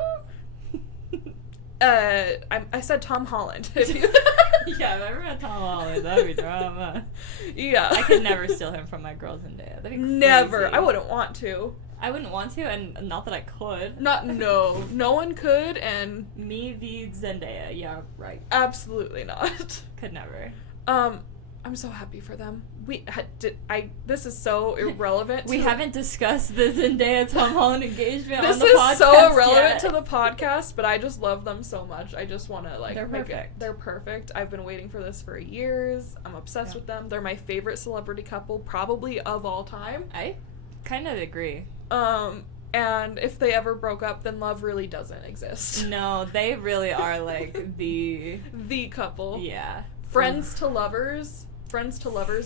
I said Tom Holland. Yeah, if I ever met Tom Holland, that'd be drama. Yeah. I could never steal him from my girl Zendaya. That'd be crazy. Never. I wouldn't want to. I wouldn't want to, and not that I could. No one could, and Me v Zendaya, yeah, right. absolutely not. Could never. I'm so happy for them. This is so irrelevant. We haven't discussed the Zendaya Tom Holland engagement This on the is podcast so irrelevant yet. to the podcast, but I just love them so much. I just want to, like, They're make it. perfect. They're perfect. I've been waiting for this for years. I'm obsessed with them. They're my favorite celebrity couple, probably of all time. I kind of agree. And if they ever broke up, then love really doesn't exist. No, they really are like the couple. yeah. Friends to lovers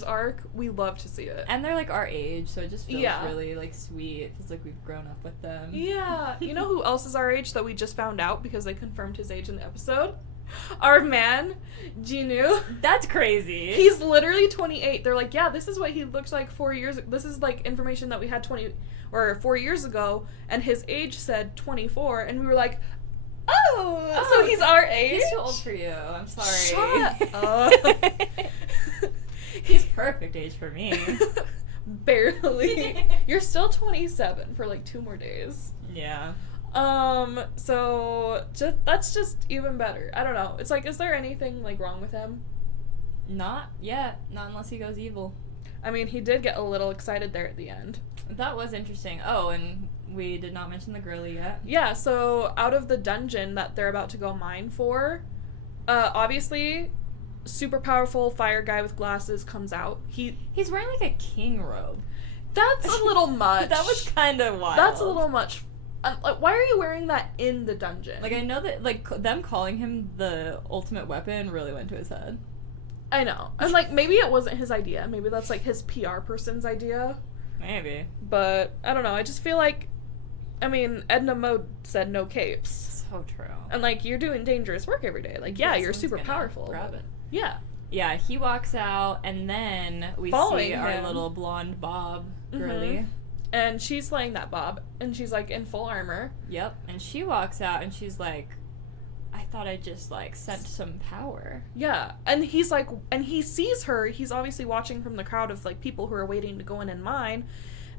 arc. We love to see it. And they're like our age, so it just feels Yeah. really like sweet. It feels like we've grown up with them. Yeah. You know who else is our age that we just found out because they confirmed his age in the episode? Our man, Jinwoo. That's crazy. He's literally 28. They're like, yeah, this is what he looked like 4 years ago. This is like information that we had 4 years ago, and his age said 24, and we were like, oh, so he's our age? He's too old for you. I'm sorry. Shut up. He's perfect age for me. Barely. You're still 27 for like 2 more days. Yeah. So that's just even better. I don't know. It's like, is there anything like wrong with him? Not yet. Not unless he goes evil. I mean, he did get a little excited there at the end. That was interesting. Oh, and we did not mention the girly yet. Yeah, so out of the dungeon that they're about to go mine for, obviously, super powerful fire guy with glasses comes out. He's wearing like a king robe. That's a little much. That was kind of wild. That's a little much. Like, why are you wearing that in the dungeon? Like, I know that, like, them calling him the ultimate weapon really went to his head. I know. And, like, maybe it wasn't his idea. Maybe that's, like, his PR person's idea. Maybe. But, I don't know. I just feel like, I mean, Edna Mode said no capes. So true. And, like, you're doing dangerous work every day. Like, yeah, you're someone's super gonna powerful. Grab it. Yeah. Yeah, he walks out, and then we Following see our him. little blonde Bob girly. Mhm. And she's slaying that Bob, and she's, like, in full armor. Yep. And she walks out, and she's like, I thought I just, like, sent some power. Yeah. And he's, like, and he sees her. He's obviously watching from the crowd of, like, people who are waiting to go in and mine.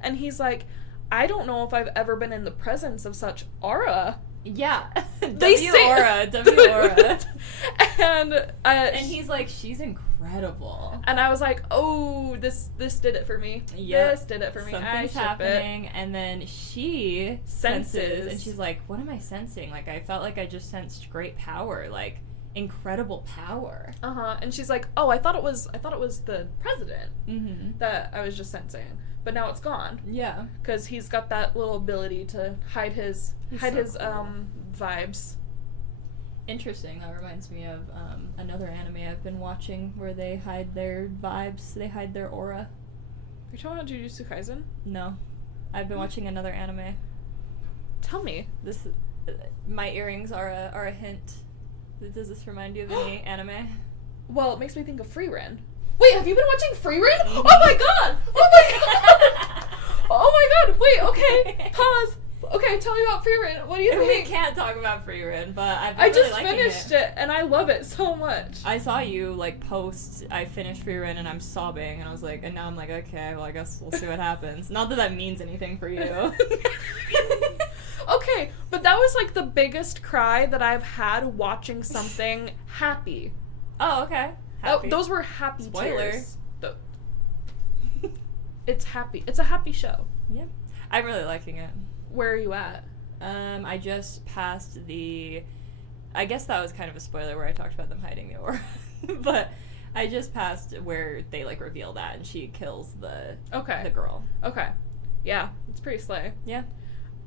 And he's like, I don't know if I've ever been in the presence of such aura. Yeah. They say W-Aura. And he's like, she's incredible. And I was like, oh, this did it for me. Yep. This did it for me. Something's happening. And then she senses, and she's like, what am I sensing? Like, I felt like I just sensed great power, like incredible power. And she's like, oh, I thought it was the president that I was just sensing, but now it's gone. Yeah, because he's got that little ability to hide his cool. Vibes. Interesting. That reminds me of another anime I've been watching where they hide their vibes. They hide their aura. You're talking about Jujutsu Kaisen? No, I've been watching another anime. Tell me. This, my earrings are a hint. Does this remind you of any anime? Well, it makes me think of Frieren. Wait, have you been watching Frieren? Oh my god! Oh my god! Oh my god! Wait, okay, pause. Okay, tell me about Frieren. What do you think? We can't talk about Frieren, but I just finished it, and I love it so much. I saw you, like, post, I finished Frieren, and I'm sobbing, and I was like, and now I'm like, okay, well, I guess we'll see what happens. Not that that means anything for you. Okay, but that was, like, the biggest cry that I've had watching something happy. Oh, okay. Happy. Those were happy Spoiler. tears. It's happy. It's a happy show. Yeah. I'm really liking it. Where are you at? I just passed I guess that was kind of a spoiler where I talked about them hiding the aura. But I just passed where they, like, reveal that and she kills the girl. Okay. Yeah, it's pretty slay. Yeah.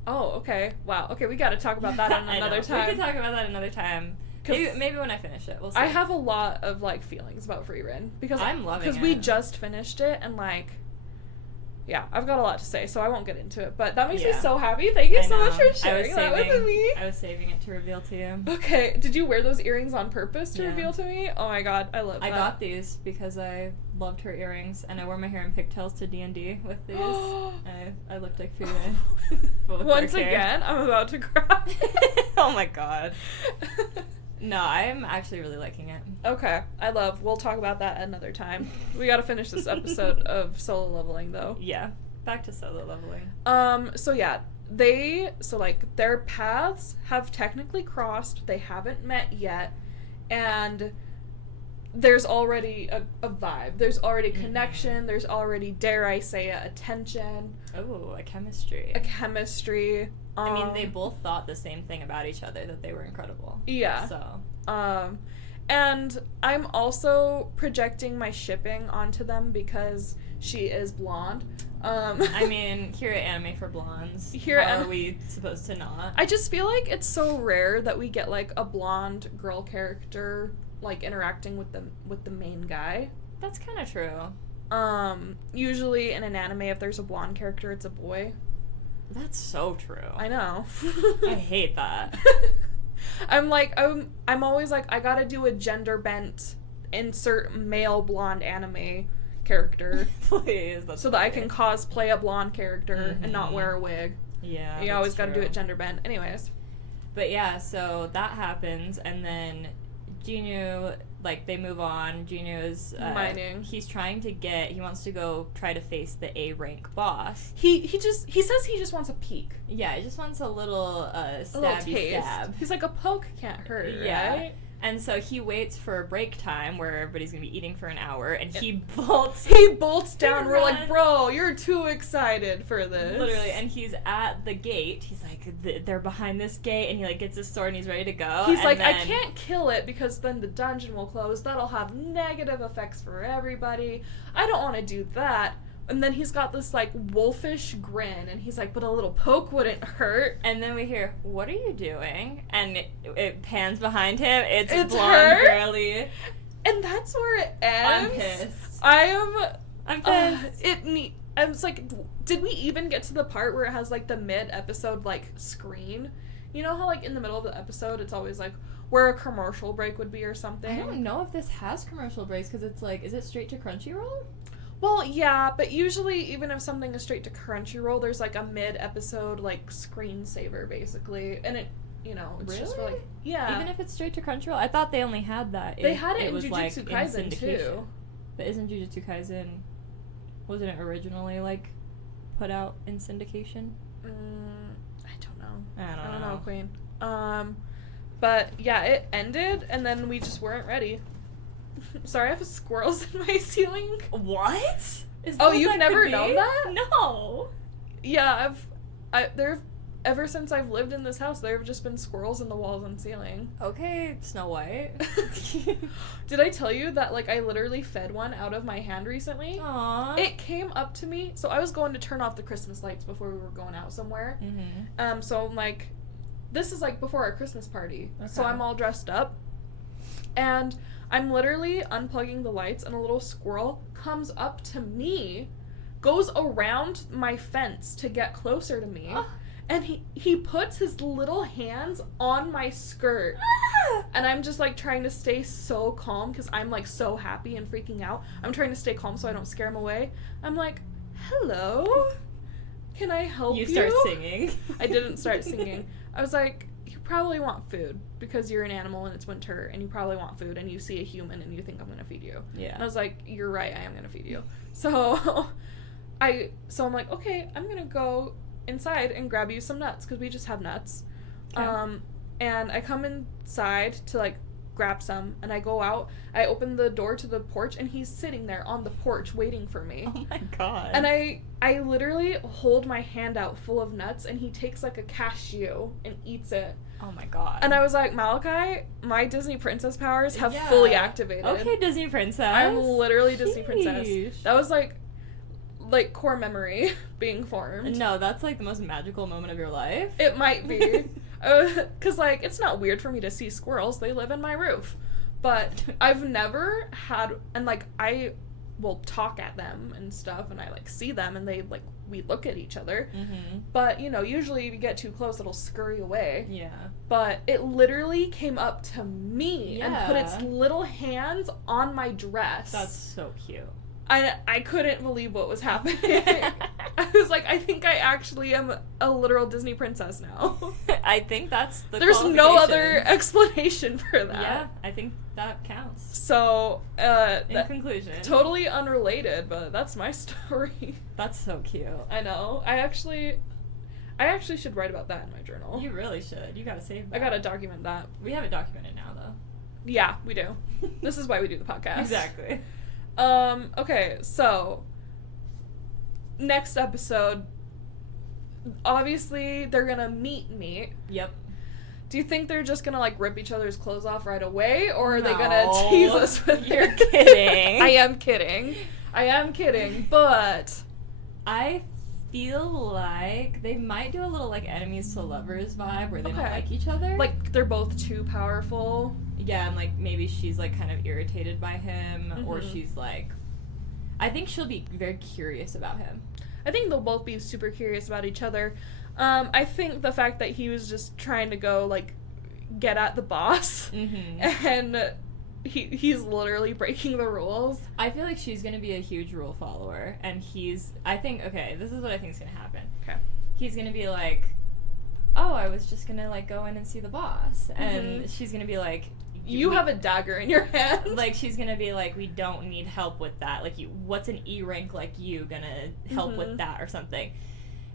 Oh, okay. Wow. Okay, we gotta talk about that another time. We can talk about that another time. Maybe when I finish it, we'll see. I have a lot of, like, feelings about Frieren because I'm loving it. Because we just finished it and, like, yeah, I've got a lot to say, so I won't get into it. But that makes me so happy. Thank you so much for sharing that with me. I was saving it to reveal to you. Okay, did you wear those earrings on purpose to reveal to me? Oh my god, I love that. I got these because I loved her earrings, and I wore my hair in pigtails to D&D with these. I looked like Frieren. Once again, I'm about to cry. Oh my god. No, I'm actually really liking it. Okay, we'll talk about that another time. We gotta finish this episode of solo leveling, though. Yeah, back to solo leveling. So yeah, their paths have technically crossed, they haven't met yet, and there's already a vibe. There's already connection, there's already, dare I say it, attention. Oh, a chemistry. I mean, they both thought the same thing about each other, that they were incredible. Yeah. So. And I'm also projecting my shipping onto them because she is blonde. I mean, here at Anime for Blondes, how are we supposed to not? I just feel like it's so rare that we get, like, a blonde girl character, like, interacting with the main guy. That's kind of true. Usually in an anime, if there's a blonde character, it's a boy. That's so true. I know. I hate that. I'm always like, I gotta do a gender bent, insert male blonde anime character. Please, so that I can cosplay a blonde character and not wear a wig. Yeah, you always gotta do it gender bent. Anyways. But yeah, so that happens, and then Jinwoo, like, they move on. Jinwoo is mining. He wants to go try to face the A rank boss. He says he just wants a peek. Yeah, he just wants a little stab. He's like, a poke can't hurt, right? And so he waits for break time where everybody's gonna be eating for an hour, and he bolts. He bolts down. We're like, bro, you're too excited for this. Literally, and he's at the gate. He's like, they're behind this gate, and he, like, gets his sword and he's ready to go. He's like, I can't kill it because then the dungeon will close. That'll have negative effects for everybody. I don't want to do that. And then he's got this, like, wolfish grin, and he's like, but a little poke wouldn't hurt. And then we hear, what are you doing? And it pans behind him. It's blonde her? girly. And that's where it ends. I'm pissed. I'm pissed. I was like, did we even get to the part where it has, like, the mid-episode, like, screen? You know how, like, in the middle of the episode, it's always, like, where a commercial break would be or something? I don't know if this has commercial breaks, because it's, like, is it straight to Crunchyroll? Well, yeah, but usually, even if something is straight to Crunchyroll, there's, like, a mid-episode, like, screensaver, basically. And it, you know, it's just for, like, yeah. Even if it's straight to Crunchyroll? I thought they only had that. They had it in Jujutsu Kaisen, too. But isn't Jujutsu Kaisen, wasn't it originally, like, put out in syndication? I don't know. I don't know, Queen. But yeah, it ended, and then we just weren't ready. Sorry, I have squirrels in my ceiling. What? You've never known that? No. Yeah, ever since I've lived in this house, there have just been squirrels in the walls and ceiling. Okay, Snow White. Did I tell you that, like, I literally fed one out of my hand recently? Aww. It came up to me, so I was going to turn off the Christmas lights before we were going out somewhere. Mm-hmm. So I'm like, this is, like, before our Christmas party. Okay. So I'm all dressed up, and I'm literally unplugging the lights, and a little squirrel comes up to me, goes around my fence to get closer to me, and he puts his little hands on my skirt. And I'm just, like, trying to stay so calm, because I'm, like, so happy and freaking out. I'm trying to stay calm so I don't scare him away. I'm like, hello? Can I help you? You start singing. I didn't start singing. I was like, you probably want food, because you're an animal and it's winter, and you probably want food, and you see a human and you think I'm gonna feed you. Yeah. And I was like, you're right, I am gonna feed you. So I'm like, okay, I'm gonna go inside and grab you some nuts, because we just have nuts. Okay. And I come inside to, like, grab some, and I go out, I open the door to the porch, and he's sitting there on the porch waiting for me. Oh my god. And I literally hold my hand out full of nuts, and he takes, like, a cashew and eats it. Oh my god. And I was like, Malachi, my Disney princess powers have fully activated. Okay, Disney princess. I'm literally Disney Sheesh. princess. That was, like core memory being formed. No, that's, like, the most magical moment of your life. It might be. Because, like, it's not weird for me to see squirrels. They live in my roof. But I've never had... And, like, I will talk at them and stuff, and I, like, see them, and they, like, we look at each other. Mm-hmm. But, you know, usually if you get too close, it'll scurry away. Yeah. But it literally came up to me and put its Yeah. little hands on my dress. That's so cute. I couldn't believe what was happening. I was like, I think I actually am a literal Disney princess now. I think that's the There's no other explanation for that. Yeah, I think that counts. So, In conclusion. totally unrelated, but that's my story. That's so cute. I know. I actually should write about that in my journal. You really should. You gotta save that. I gotta document that. We have it documented now, though. Yeah, we do. This is why we do the podcast. Exactly. Okay, so next episode, obviously they're gonna meet. Yep. Do you think they're just gonna, like, rip each other's clothes off right away, or are they No. gonna tease us with You're it? kidding. I am kidding, but I feel like they might do a little, like, enemies to lovers vibe where they don't Okay. like each other. like, they're both too powerful. Yeah, and, like, maybe she's, like, kind of irritated by him, or Mhm. she's, like... I think she'll be very curious about him. I think they'll both be super curious about each other. I think the fact that he was just trying to go, like, get at the boss, Mm-hmm. and he's literally breaking the rules. I feel like she's gonna be a huge rule follower, and okay, this is what I think is gonna happen. Okay. He's gonna be like, oh, I was just gonna, like, go in and see the boss, and Mhm. she's gonna be like, You have a dagger in your hand. like, she's gonna be like, we don't need help with that. Like, what's an E rank like you gonna help Mhm. with that or something?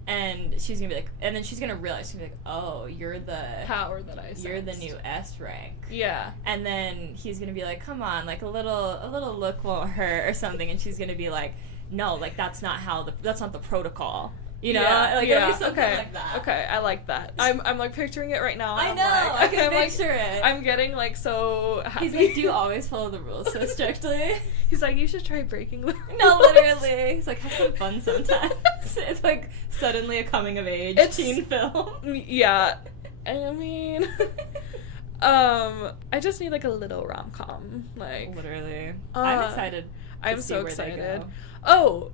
And she's gonna be like, and then she's gonna realize, she's gonna be like, oh, you're the power that I sensed. you're the new S rank. Yeah. And then he's gonna be like, come on, like, a little look won't hurt or something, and she's gonna be like, no, like, that's not the protocol. You know? Yeah, Like, yeah. it'll be something Okay. like that. Okay, I like that. I'm like picturing it right now. and I I'm know, like, I can I'm like, picture it. I'm getting, like, so happy. He's like, do you always follow the rules so strictly? He's like, you should try breaking the rules. No, literally. He's like, have some fun sometimes. It's like suddenly a coming of age teen film. Yeah. I mean, I just need, like, a little rom-com. Like, Literally. I'm excited. I'm see so where they excited. go. Oh,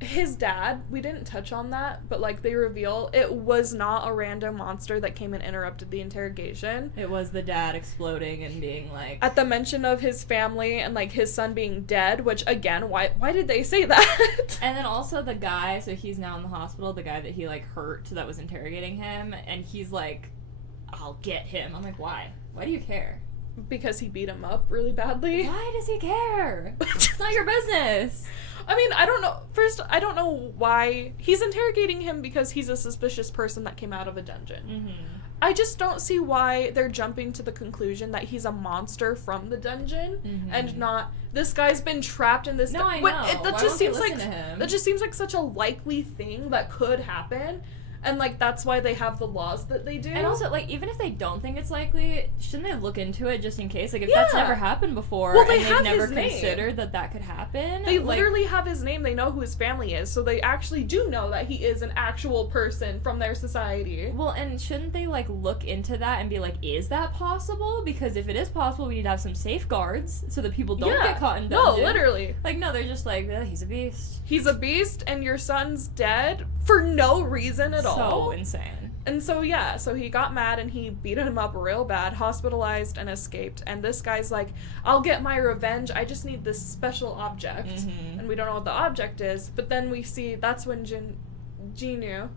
his dad, we didn't touch on that, but, like, they reveal it was not a random monster that came and interrupted the interrogation. It was the dad exploding and being like... At the mention of his family and, like, his son being dead, which, again, why did they say that? And then also the guy, so he's now in the hospital, the guy that he, like, hurt that was interrogating him, and he's like, I'll get him. I'm like, why? Why do you care? Because he beat him up really badly. Why does he care? It's not your business. I mean, I don't know. First, I don't know why he's interrogating him because he's a suspicious person that came out of a dungeon. Mm-hmm. I just don't see why they're jumping to the conclusion that he's a monster from the dungeon and not this guy's been trapped in this. No, I know. That Why just won't you seems like listen to him? that just seems like such a likely thing that could happen. And, like, that's why they have the laws that they do. And also, like, even if they don't think it's likely, shouldn't they look into it just in case? Like, if that's never happened before well, and they've never considered that could happen. They literally have his name. They know who his family is. So they actually do know that he is an actual person from their society. Well, and shouldn't they, like, look into that and be like, is that possible? Because if it is possible, we need to have some safeguards so that people don't get caught in dungeons. No, literally. Like, no, they're just like, he's a beast. He's a beast, and your son's dead for no reason at all. So insane. And so, yeah, so he got mad and he beat him up real bad, hospitalized, and escaped. And this guy's like, I'll get my revenge, I just need this special object. And we don't know what the object is. But then we see that's when Jinwoo.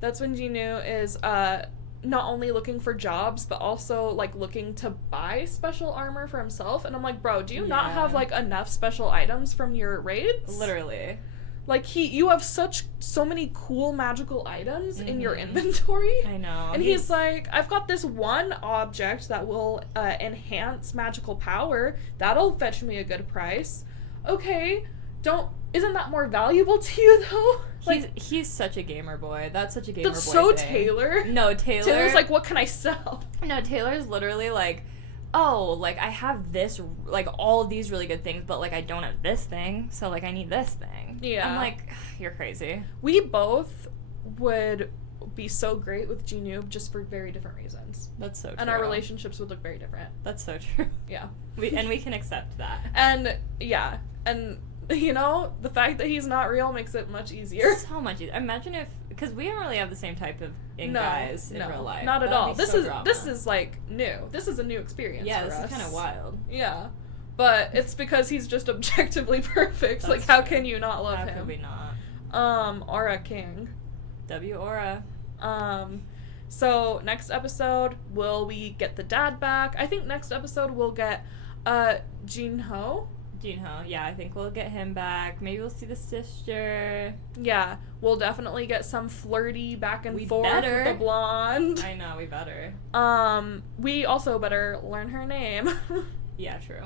That's when Jinwoo is not only looking for jobs, but also, like, looking to buy special armor for himself. And I'm like, bro, do you not have, like, enough special items from your raids? Literally. Like, you have so many cool magical items in your inventory. I know. And he's like, I've got this one object that will enhance magical power. That'll fetch me a good price. Okay, isn't that more valuable to you, though? Like, he's such a gamer boy. That's such a gamer boy that's so thing. Taylor. No, Taylor's like, what can I sell? No, Taylor's literally like, oh, like, I have this, like, all of these really good things, but, like, I don't have this thing, so, like, I need this thing. Yeah. I'm like, you're crazy. We both would be so great with Jinwoo just for very different reasons. That's so true. And our relationships would look very different. That's so true. Yeah. We can accept that. And, yeah, and, you know, the fact that he's not real makes it much easier. So much easier. Imagine if, because we don't really have the same type of guys in real life. Not at all. This drama. is like new. This is a new experience for us. Yeah, this is kind of wild. Yeah. But it's because he's just objectively perfect. That's like, how true. can you not love him? How could we not? Aura King. Aura. So next episode, will we get the dad back? I think next episode we'll get Jinho. Yeah, I think we'll get him back. Maybe we'll see the sister. Yeah, we'll definitely get some flirty back and forth better. with the blonde. I know, we better. We also better learn her name. Yeah, true.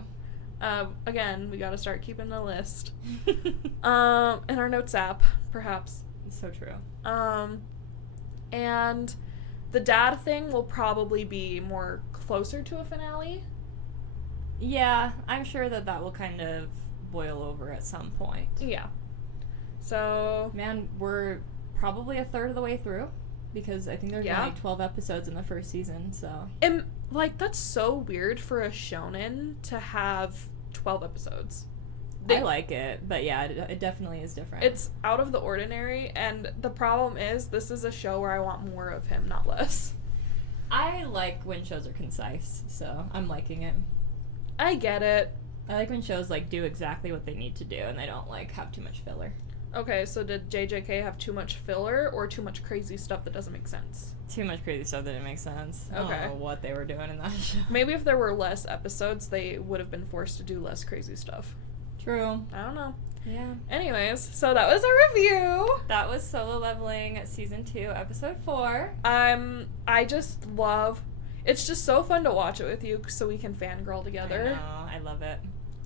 Again, we gotta start keeping a list. In our notes app, perhaps. So true. And the dad thing will probably be more closer to a finale. Yeah, I'm sure that will kind of boil over at some point. Yeah. So... Man, we're probably a third of the way through, because I think there's only 12 episodes in the first season, so... And, like, that's so weird for a shonen to have 12 episodes. I like it, but yeah, it definitely is different. It's out of the ordinary, and the problem is, this is a show where I want more of him, not less. I like when shows are concise, so I'm liking it. I get it. I like when shows, like, do exactly what they need to do, and they don't, like, have too much filler. Okay, so did JJK have too much filler, or too much crazy stuff that doesn't make sense? Too much crazy stuff that didn't make sense. Okay. I don't know what they were doing in that show. Maybe if there were less episodes, they would have been forced to do less crazy stuff. True. I don't know. Yeah. Anyways, so that was our review. That was Solo Leveling Season 2, Episode 4. I just love... It's just so fun to watch it with you so we can fangirl together. I know. I love it.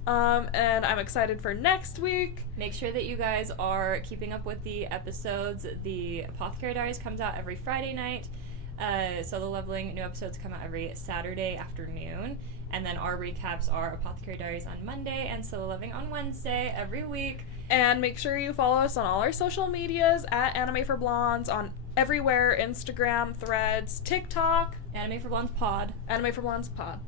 And I'm excited for next week. Make sure that you guys are keeping up with the episodes. The Apothecary Diaries comes out every Friday night. Solo Leveling, new episodes come out every Saturday afternoon. And then our recaps are Apothecary Diaries on Monday and Solo Leveling on Wednesday every week. And make sure you follow us on all our social medias at Anime for Blondes on everywhere, Instagram, Threads, TikTok. Anime for Blondes Pod. Anime for Blondes Pod.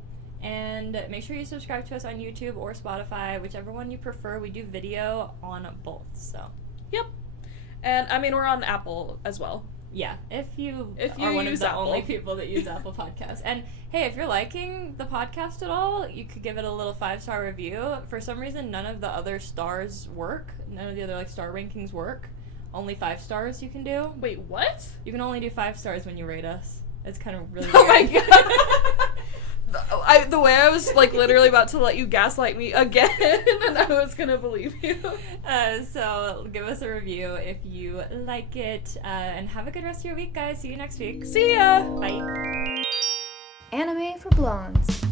And make sure you subscribe to us on YouTube or Spotify, whichever one you prefer. We do video on both, so. Yep. And, I mean, we're on Apple as well. Yeah, if you are one of the Apple. only people that use Apple Podcasts. And, hey, if you're liking the podcast at all, you could give it a little 5-star review. For some reason, none of the other stars work. None of the other, like, star rankings work. Only 5 stars you can do. Wait, what? You can only do 5 stars when you rate us. It's kind of really Oh weird. my god. The way I was like literally about to let you gaslight me again, and I was gonna believe you. So give us a review if you like it, and have a good rest of your week, guys. See you next week. See ya. Bye. Anime for Blondes.